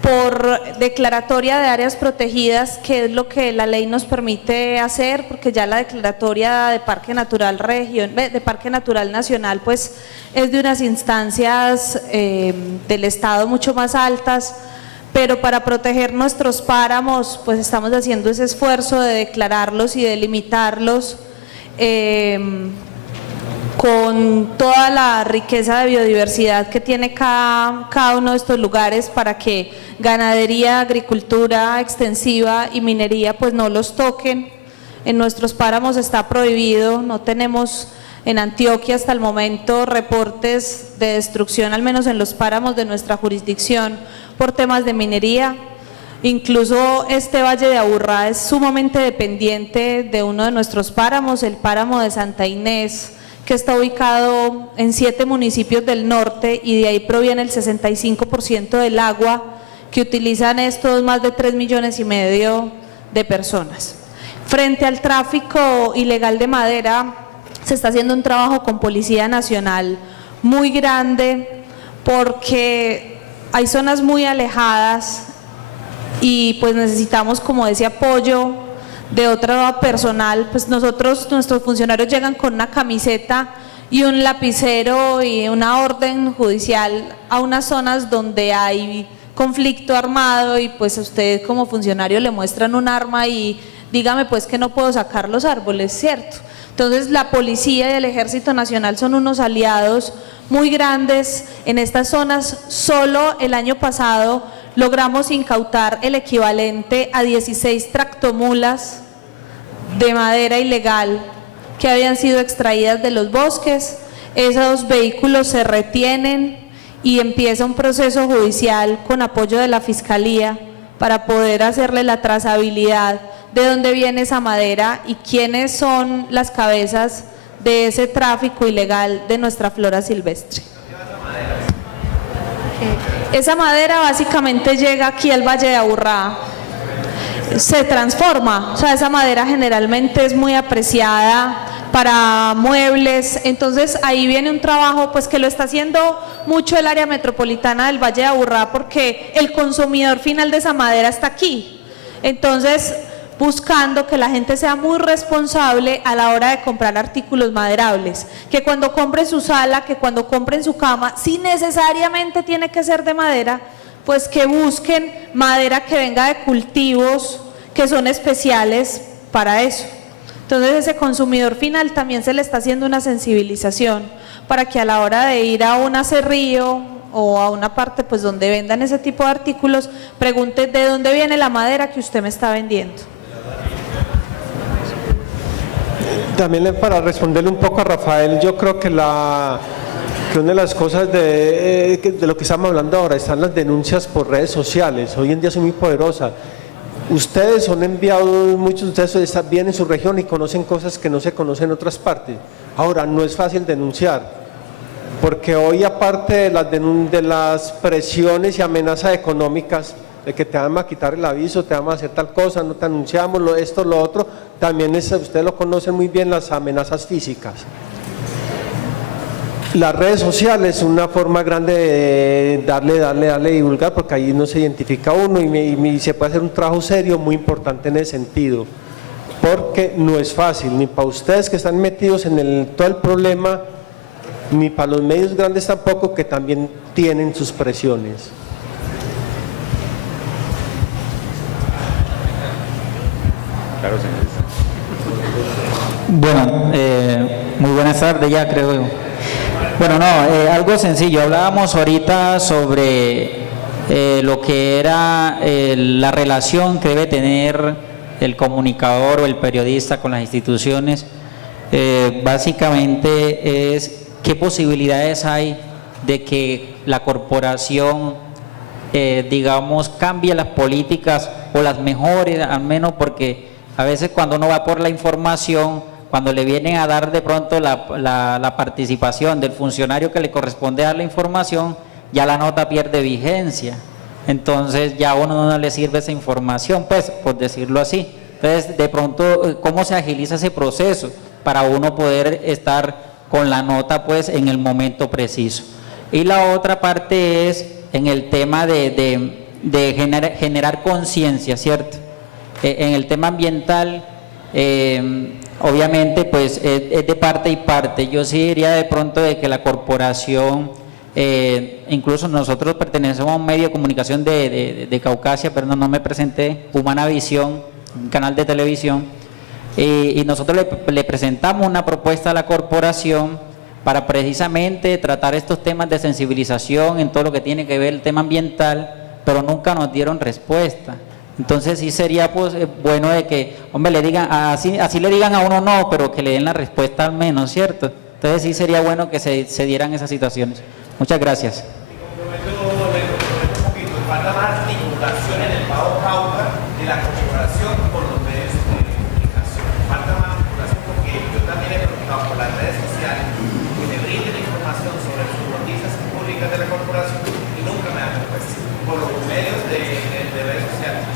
por declaratoria de áreas protegidas, que es lo que la ley nos permite hacer, porque ya la declaratoria de Parque Natural Nacional pues es de unas instancias del Estado mucho más altas, pero para proteger nuestros páramos pues estamos haciendo ese esfuerzo de declararlos y delimitarlos con toda la riqueza de biodiversidad que tiene cada uno de estos lugares, para que ganadería, agricultura extensiva y minería pues no los toquen. En nuestros páramos está prohibido, no tenemos en Antioquia hasta el momento reportes de destrucción, al menos en los páramos de nuestra jurisdicción, por temas de minería. Incluso este Valle de Aburrá es sumamente dependiente de uno de nuestros páramos, el páramo de Santa Inés, que está ubicado en 7 municipios del norte, y de ahí proviene el 65% del agua que utilizan estos más de 3,5 millones de personas. Frente al tráfico ilegal de madera, Se está haciendo un trabajo con Policía Nacional muy grande porque hay zonas muy alejadas y pues necesitamos como ese apoyo de otro personal. Pues nuestros funcionarios llegan con una camiseta y un lapicero y una orden judicial a unas zonas donde hay conflicto armado y pues a usted como funcionario le muestran un arma y dígame pues que no puedo sacar los árboles, ¿cierto? Entonces la policía y el Ejército Nacional son unos aliados muy grandes en estas zonas. Solo el año pasado logramos incautar el equivalente a 16 tractomulas de madera ilegal que habían sido extraídas de los bosques. Esos vehículos se retienen y empieza un proceso judicial con apoyo de la Fiscalía para poder hacerle la trazabilidad de dónde viene esa madera y quiénes son las cabezas de ese tráfico ilegal de nuestra flora silvestre. Esa madera básicamente llega aquí al Valle de Aburrá, se transforma, o sea, esa madera generalmente es muy apreciada para muebles. Entonces ahí viene un trabajo pues que lo está haciendo mucho el área metropolitana del Valle de Aburrá, porque el consumidor final de esa madera está aquí. Entonces, buscando que la gente sea muy responsable a la hora de comprar artículos maderables, que cuando compre su sala, que cuando compren su cama, si necesariamente tiene que ser de madera, pues que busquen madera que venga de cultivos que son especiales para eso. Entonces ese consumidor final también se le está haciendo una sensibilización para que a la hora de ir a un aserrío o a una parte pues donde vendan ese tipo de artículos, pregunte de dónde viene la madera que usted me está vendiendo. También para responderle un poco a Rafael, yo creo que una de las cosas de lo que estamos hablando ahora están las denuncias por redes sociales. Hoy en día son muy poderosas. Ustedes son enviados, muchos de ustedes están bien en su región y conocen cosas que no se conocen en otras partes. Ahora, no es fácil denunciar, porque hoy aparte de las presiones y amenazas económicas, de que te van a quitar el aviso, te vamos a hacer tal cosa, no te anunciamos, esto, lo otro, también ustedes lo conocen muy bien, las amenazas físicas. Las redes sociales son una forma grande de darle divulgar, porque ahí no se identifica uno y se puede hacer un trabajo serio muy importante en ese sentido, porque no es fácil, ni para ustedes que están metidos en todo el problema, ni para los medios grandes tampoco, que también tienen sus presiones. Bueno, muy buenas tardes ya creo yo. Bueno, no, algo sencillo. Hablábamos ahorita sobre lo que era la relación que debe tener el comunicador o el periodista con las instituciones. Básicamente es qué posibilidades hay de que la corporación, digamos, cambie las políticas o las mejore, al menos, porque a veces cuando uno va por la información, cuando le vienen a dar de pronto la participación del funcionario que le corresponde dar la información, ya la nota pierde vigencia. Entonces ya a uno no le sirve esa información, pues, por decirlo así. Entonces, de pronto, ¿cómo se agiliza ese proceso para uno poder estar con la nota, pues, en el momento preciso? Y la otra parte es en el tema de generar conciencia, ¿cierto? En el tema ambiental, obviamente pues es de parte y parte. Yo sí diría de pronto de que la corporación, incluso nosotros pertenecemos a un medio de comunicación de Caucasia, pero no me presenté, Humana Visión, un canal de televisión, y nosotros le presentamos una propuesta a la corporación para precisamente tratar estos temas de sensibilización en todo lo que tiene que ver el tema ambiental, pero nunca nos dieron respuesta. Entonces sí sería pues bueno de que, hombre, le digan, así le digan a uno no, pero que le den la respuesta al menos, ¿cierto? Entonces sí sería bueno que se dieran esas situaciones. Muchas gracias. Falta más articulación en el Bajo Cauca de la corporación con los medios de comunicación. Falta más articulación porque yo también he preguntado por las redes sociales que me brinden información sobre sus noticias públicas de la corporación y nunca me dan respuesta. Por los medios de redes sociales.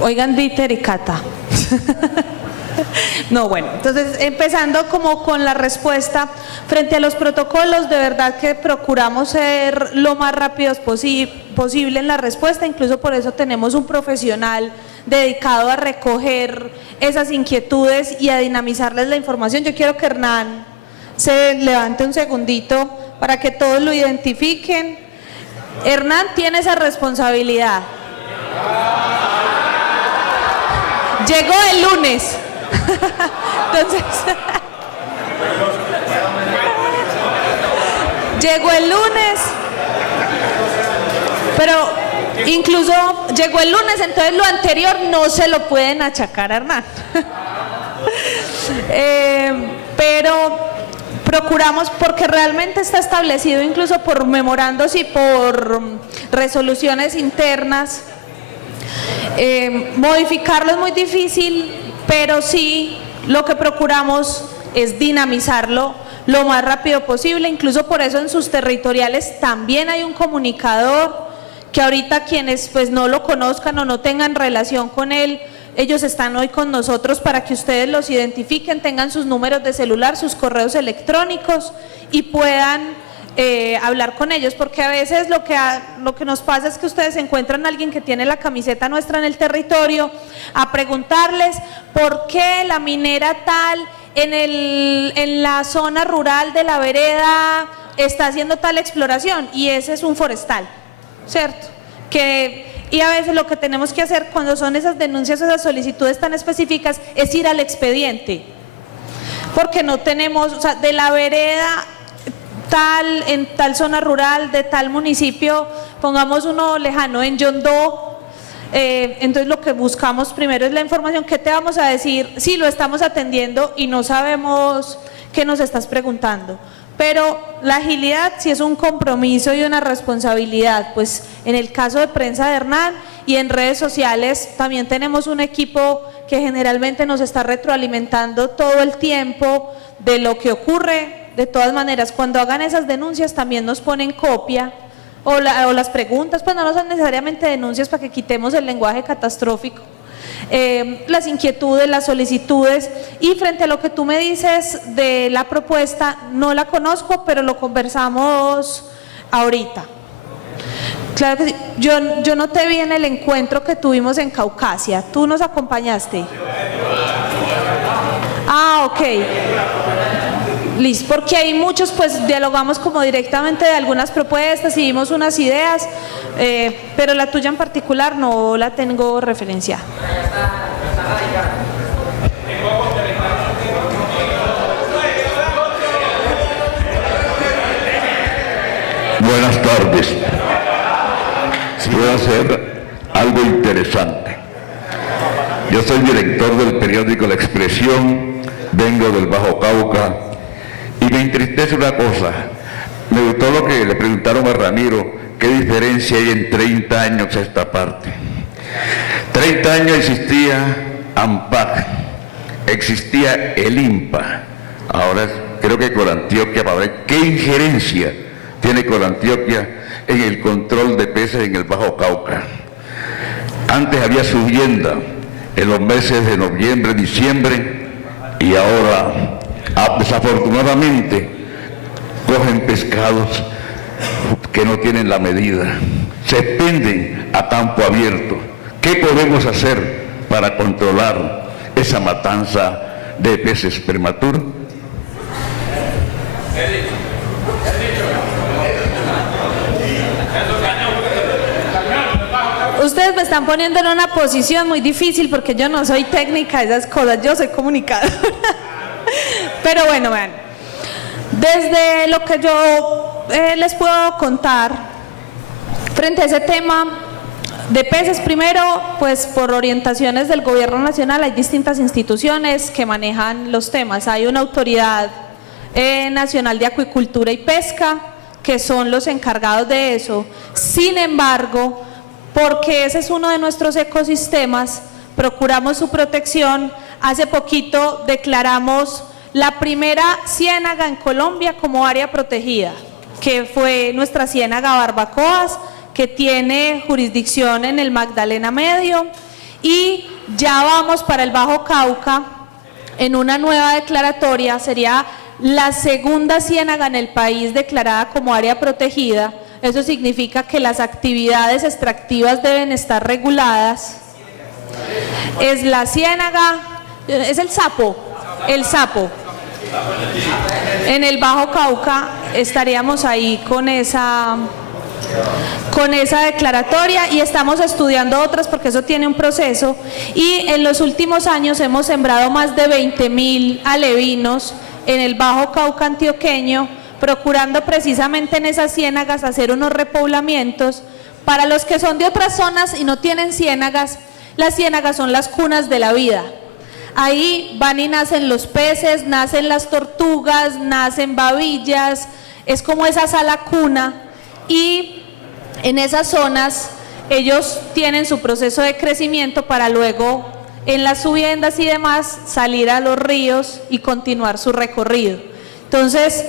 Oigan, Dieter y Cata. No, bueno, entonces empezando como con la respuesta, frente a los protocolos, de verdad que procuramos ser lo más rápidos posible en la respuesta, incluso por eso tenemos un profesional dedicado a recoger esas inquietudes y a dinamizarles la información. Yo quiero que Hernán se levante un segundito para que todos lo identifiquen. Hernán tiene esa responsabilidad. Llegó el lunes. Entonces, llegó el lunes, pero incluso llegó el lunes, entonces lo anterior no se lo pueden achacar a Hernán. Pero procuramos, porque realmente está establecido incluso por memorandos y por resoluciones internas, modificarlo es muy difícil, pero sí lo que procuramos es dinamizarlo lo más rápido posible. Incluso por eso en sus territoriales también hay un comunicador que ahorita quienes pues no lo conozcan o no tengan relación con él, ellos están hoy con nosotros para que ustedes los identifiquen, tengan sus números de celular, sus correos electrónicos y puedan hablar con ellos, porque a veces lo que nos pasa es que ustedes encuentran a alguien que tiene la camiseta nuestra en el territorio a preguntarles por qué la minera tal en la zona rural de la vereda está haciendo tal exploración, y ese es un forestal, ¿cierto? Y a veces lo que tenemos que hacer cuando son esas denuncias o esas solicitudes tan específicas es ir al expediente, porque no tenemos, o sea, de la vereda tal, en tal zona rural, de tal municipio, pongamos uno lejano en Yondó, entonces lo que buscamos primero es la información. ¿Qué te vamos a decir si lo estamos atendiendo y no sabemos qué nos estás preguntando? Pero la agilidad sí es un compromiso y una responsabilidad, pues en el caso de Prensa de Hernán y en redes sociales también tenemos un equipo que generalmente nos está retroalimentando todo el tiempo de lo que ocurre. De todas maneras, cuando hagan esas denuncias también nos ponen copia o las preguntas, pues no son necesariamente denuncias para que quitemos el lenguaje catastrófico, las inquietudes, las solicitudes. Y frente a lo que tú me dices de la propuesta, no la conozco, pero lo conversamos ahorita. Claro que sí. Yo no te vi en el encuentro que tuvimos en Caucasia, ¿tú nos acompañaste? Ah, ok. Listo, porque hay muchos, pues dialogamos como directamente de algunas propuestas y vimos unas ideas, pero la tuya en particular no la tengo referenciada. Buenas tardes. Voy a hacer algo interesante. Yo soy director del periódico La Expresión, vengo del Bajo Cauca. Y me entristece una cosa, me gustó lo que le preguntaron a Ramiro, qué diferencia hay en 30 años a esta parte. 30 años existía AMPAC, existía el INPA, ahora creo que Colantioquia, para ver qué injerencia tiene Colantioquia en el control de peces en el Bajo Cauca. Antes había subienda en los meses de noviembre, diciembre, y ahora desafortunadamente cogen pescados que no tienen la medida, se expenden a campo abierto. ¿Qué podemos hacer para controlar esa matanza de peces prematuros? Ustedes me están poniendo en una posición muy difícil porque yo no soy técnica de esas cosas, yo soy comunicadora. Pero bueno, vean, desde lo que yo les puedo contar frente a ese tema de peces, primero, pues por orientaciones del gobierno nacional hay distintas instituciones que manejan los temas. Hay una autoridad nacional de acuicultura y pesca que son los encargados de eso. Sin embargo, porque ese es uno de nuestros ecosistemas, procuramos su protección. Hace poquito declaramos la primera ciénaga en Colombia como área protegida, que fue nuestra ciénaga Barbacoas, que tiene jurisdicción en el Magdalena Medio, y ya vamos para el Bajo Cauca en una nueva declaratoria, sería la segunda ciénaga en el país declarada como área protegida. Eso significa que las actividades extractivas deben estar reguladas. Es la ciénaga, es el sapo. En el Bajo Cauca estaríamos ahí con esa declaratoria, y estamos estudiando otras porque eso tiene un proceso, y en los últimos años hemos sembrado más de 20.000 alevinos en el Bajo Cauca antioqueño, procurando precisamente en esas ciénagas hacer unos repoblamientos. Para los que son de otras zonas y no tienen ciénagas, las ciénagas son las cunas de la vida. Ahí van y nacen los peces, nacen las tortugas, nacen babillas, es como esa sala cuna, y en esas zonas ellos tienen su proceso de crecimiento para luego en las subiendas y demás salir a los ríos y continuar su recorrido. Entonces,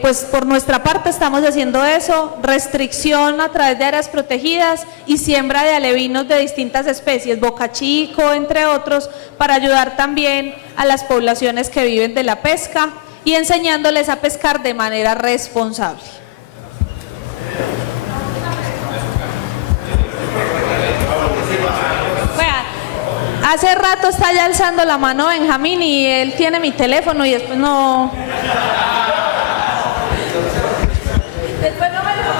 pues por nuestra parte estamos haciendo eso, restricción a través de áreas protegidas y siembra de alevinos de distintas especies, bocachico, entre otros, para ayudar también a las poblaciones que viven de la pesca y enseñándoles a pescar de manera responsable. Hace rato está ya alzando la mano Benjamín y él tiene mi teléfono y después no... Después no me lo...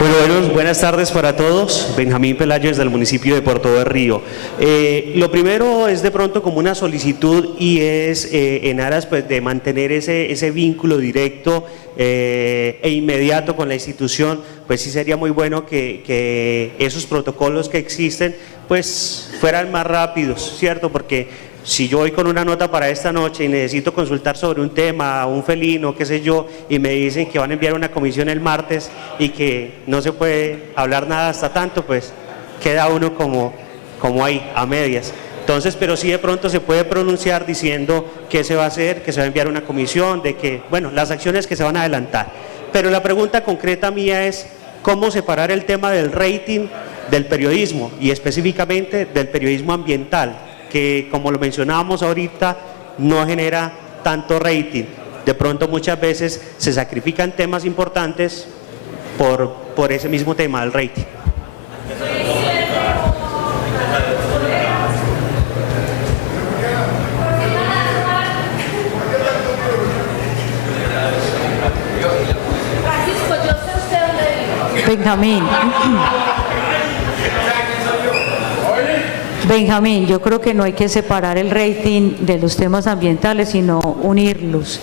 Bueno, buenas tardes para todos. Benjamín Pelayo del municipio de Puerto de Río. Lo primero es de pronto como una solicitud y es en aras pues, de mantener ese vínculo directo e inmediato con la institución, pues sí sería muy bueno que esos protocolos que existen pues fueran más rápidos, ¿cierto? Porque si yo voy con una nota para esta noche y necesito consultar sobre un tema, un felino, qué sé yo, y me dicen que van a enviar una comisión el martes y que no se puede hablar nada hasta tanto, pues queda uno como ahí, a medias. Entonces, pero sí de pronto se puede pronunciar diciendo qué se va a hacer, que se va a enviar una comisión, de que, bueno, las acciones que se van a adelantar. Pero la pregunta concreta mía es, ¿cómo separar el tema del rating del periodismo y específicamente del periodismo ambiental? Que como lo mencionábamos ahorita, no genera tanto rating. De pronto muchas veces se sacrifican temas importantes por ese mismo tema, el rating. Benjamín, yo creo que no hay que separar el rating de los temas ambientales, sino unirlos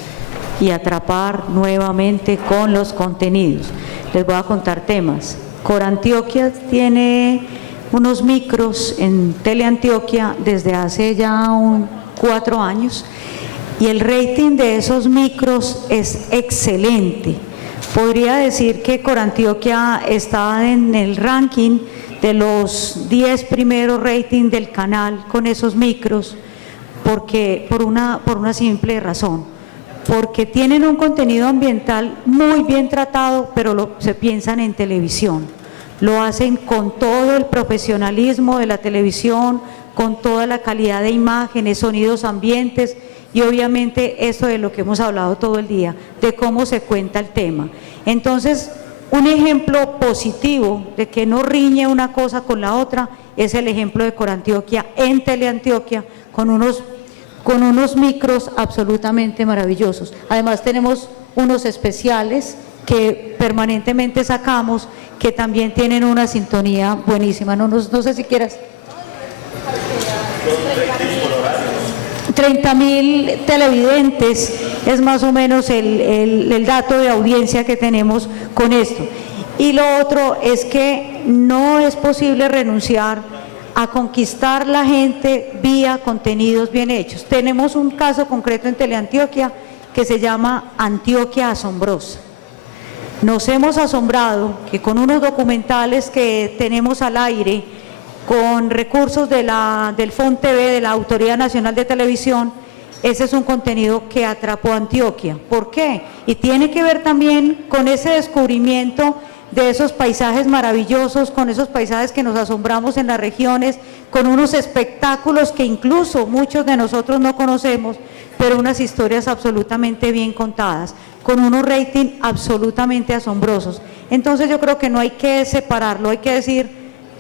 y atrapar nuevamente con los contenidos. Les voy a contar temas. Corantioquia tiene unos micros en Teleantioquia desde hace ya 4 años y el rating de esos micros es excelente. Podría decir que Corantioquia está en el ranking de los 10 primeros ratings del canal con esos micros, porque por una simple razón, porque tienen un contenido ambiental muy bien tratado, pero se piensan en televisión, lo hacen con todo el profesionalismo de la televisión, con toda la calidad de imágenes, sonidos ambientes y obviamente eso de lo que hemos hablado todo el día, de cómo se cuenta el tema. Entonces, un ejemplo positivo de que no riñe una cosa con la otra es el ejemplo de Corantioquia en Teleantioquia con unos micros absolutamente maravillosos. Además tenemos unos especiales que permanentemente sacamos que también tienen una sintonía buenísima. No sé si quieras. 30.000 televidentes es más o menos el dato de audiencia que tenemos con esto. Y lo otro es que no es posible renunciar a conquistar la gente vía contenidos bien hechos. Tenemos un caso concreto en Teleantioquia que se llama Antioquia Asombrosa. Nos hemos asombrado que con unos documentales que tenemos al aire, con recursos del FON TV, de la Autoridad Nacional de Televisión, ese es un contenido que atrapó a Antioquia. ¿Por qué? Y tiene que ver también con ese descubrimiento de esos paisajes maravillosos, con esos paisajes que nos asombramos en las regiones, con unos espectáculos que incluso muchos de nosotros no conocemos, pero unas historias absolutamente bien contadas, con unos ratings absolutamente asombrosos. Entonces yo creo que no hay que separarlo, hay que decir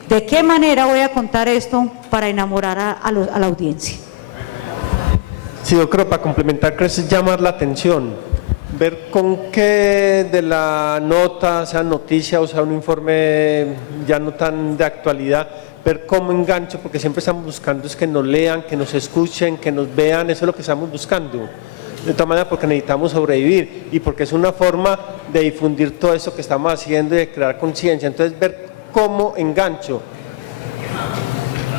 de qué manera voy a contar esto para enamorar a la audiencia. Sí, yo creo para complementar, creo que es llamar la atención, ver con qué de la nota, sea noticia o sea un informe ya no tan de actualidad, ver cómo engancho, porque siempre estamos buscando es que nos lean, que nos escuchen, que nos vean, eso es lo que estamos buscando. De todas maneras, porque necesitamos sobrevivir y porque es una forma de difundir todo eso que estamos haciendo y de crear conciencia. Entonces, ver cómo engancho,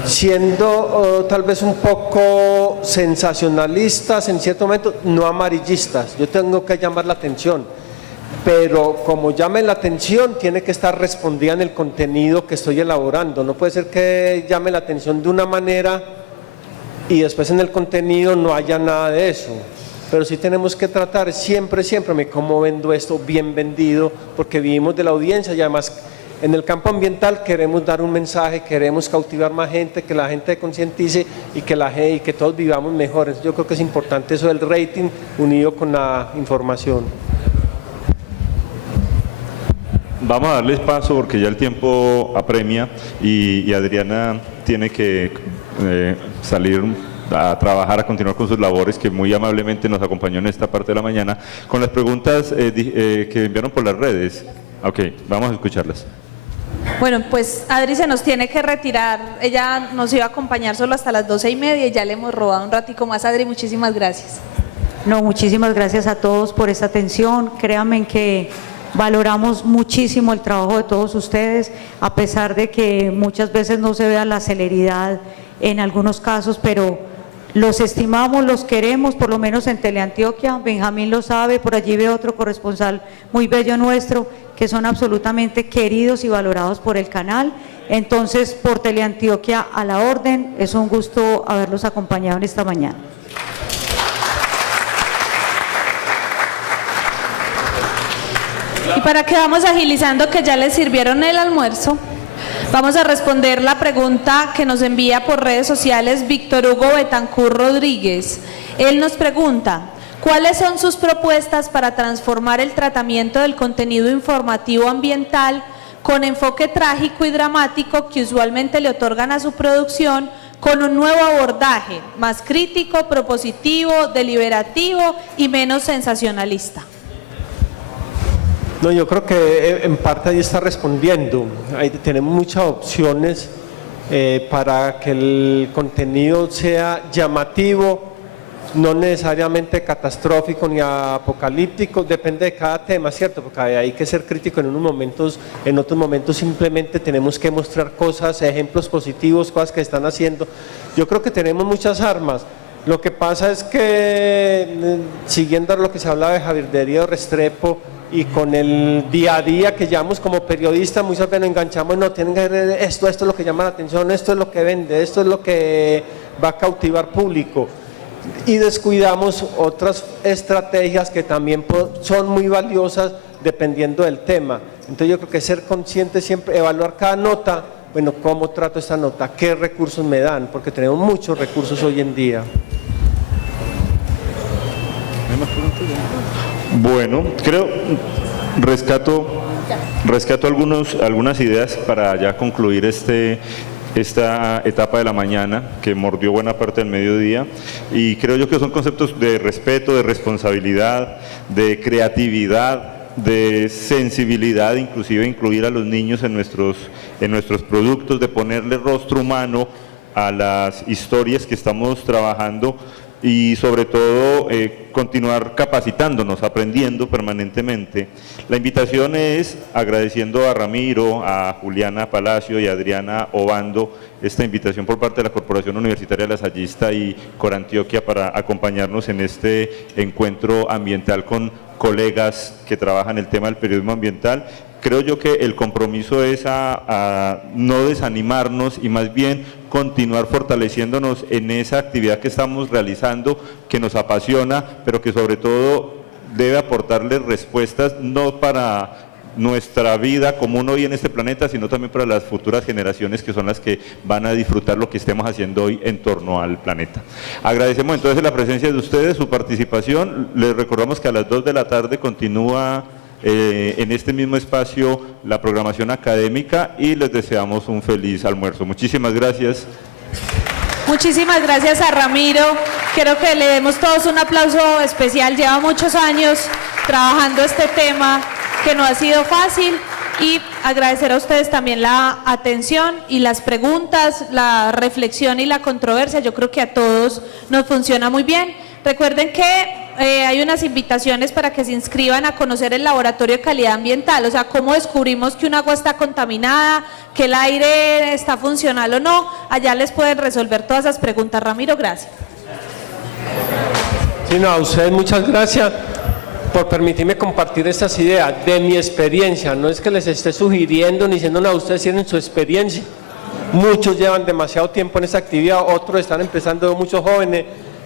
siendo tal vez un poco sensacionalistas en cierto momento, no amarillistas. Yo tengo que llamar la atención, pero como llame la atención, tiene que estar respondida en el contenido que estoy elaborando. No puede ser que llame la atención de una manera y después en el contenido no haya nada de eso. Pero sí tenemos que tratar siempre, cómo vendo esto bien vendido, porque vivimos de la audiencia y además en el campo ambiental queremos dar un mensaje, queremos cautivar más gente, que la gente se concientice y que todos vivamos mejor. Yo creo que es importante eso del rating unido con la información. Vamos a darles paso porque ya el tiempo apremia y Adriana tiene que salir a trabajar, a continuar con sus labores, que muy amablemente nos acompañó en esta parte de la mañana, con las preguntas que enviaron por las redes. Ok, vamos a escucharlas. Bueno, pues Adri se nos tiene que retirar, ella nos iba a acompañar solo hasta las 12:30 y ya le hemos robado un ratico más. Adri, muchísimas gracias. No, muchísimas gracias a todos por esta atención. Créanme que valoramos muchísimo el trabajo de todos ustedes, a pesar de que muchas veces no se vea la celeridad en algunos casos, pero los estimamos, los queremos, por lo menos en Teleantioquia. Benjamín lo sabe, por allí veo otro corresponsal muy bello nuestro, que son absolutamente queridos y valorados por el canal. Entonces, por Teleantioquia a la orden, es un gusto haberlos acompañado en esta mañana. Y para que vamos agilizando que ya les sirvieron el almuerzo, vamos a responder la pregunta que nos envía por redes sociales Víctor Hugo Betancur Rodríguez. Él nos pregunta: ¿cuáles son sus propuestas para transformar el tratamiento del contenido informativo ambiental con enfoque trágico y dramático que usualmente le otorgan a su producción, con un nuevo abordaje, más crítico, propositivo, deliberativo y menos sensacionalista? No, yo creo que en parte ahí está respondiendo. Ahí tenemos muchas opciones para que el contenido sea llamativo, no necesariamente catastrófico ni apocalíptico, depende de cada tema, ¿cierto? Porque hay que ser crítico en unos momentos, en otros momentos simplemente tenemos que mostrar cosas, ejemplos positivos, cosas que están haciendo. Yo creo que tenemos muchas armas. Lo que pasa es que, siguiendo lo que se hablaba de Javier Darío Restrepo, y con el día a día que llevamos como periodistas, muchas veces nos enganchamos, no, tienen que ver esto es lo que llama la atención, esto es lo que vende, esto es lo que va a cautivar público, y descuidamos otras estrategias que también son muy valiosas dependiendo del tema. Entonces yo creo que ser consciente siempre, evaluar cada nota, bueno, ¿cómo trato esta nota? ¿Qué recursos me dan? Porque tenemos muchos recursos hoy en día. Bueno, creo, rescato algunas ideas para ya concluir esta etapa de la mañana que mordió buena parte del mediodía, y creo yo que son conceptos de respeto, de responsabilidad, de creatividad, de sensibilidad, inclusive incluir a los niños en nuestros productos, de ponerle rostro humano a las historias que estamos trabajando, y sobre todo continuar capacitándonos, aprendiendo permanentemente. La invitación es, agradeciendo a Ramiro, a Juliana Palacio y a Adriana Obando esta invitación por parte de la Corporación Universitaria Lasallista y Corantioquia para acompañarnos en este encuentro ambiental con colegas que trabajan el tema del periodismo ambiental. Creo yo que el compromiso es a no desanimarnos y más bien continuar fortaleciéndonos en esa actividad que estamos realizando, que nos apasiona, pero que sobre todo debe aportarle respuestas no para nuestra vida común hoy en este planeta, sino también para las futuras generaciones que son las que van a disfrutar lo que estemos haciendo hoy en torno al planeta. Agradecemos entonces la presencia de ustedes, su participación. Les recordamos que a las 2 de la tarde continúa en este mismo espacio la programación académica y les deseamos un feliz almuerzo. Muchísimas gracias. Muchísimas gracias a Ramiro. Quiero que le demos todos un aplauso especial. Lleva muchos años trabajando este tema que no ha sido fácil, y agradecer a ustedes también la atención y las preguntas, la reflexión y la controversia. Yo creo que a todos nos funciona muy bien. Recuerden que hay unas invitaciones para que se inscriban a conocer el laboratorio de calidad ambiental, o sea, cómo descubrimos que un agua está contaminada, que el aire está funcional o no. Allá les pueden resolver todas esas preguntas. Ramiro, gracias. Sí, no, a ustedes muchas gracias por permitirme compartir estas ideas de mi experiencia. No es que les esté sugiriendo ni diciendo nada, ustedes tienen su experiencia. Muchos llevan demasiado tiempo en esa actividad, otros están empezando, muchos jóvenes.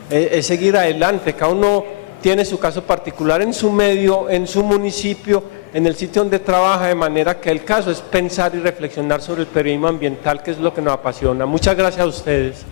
Es seguir adelante, cada uno tiene su caso particular en su medio, en su municipio, en el sitio donde trabaja, de manera que el caso es pensar y reflexionar sobre el periodismo ambiental, que es lo que nos apasiona. Muchas gracias a ustedes.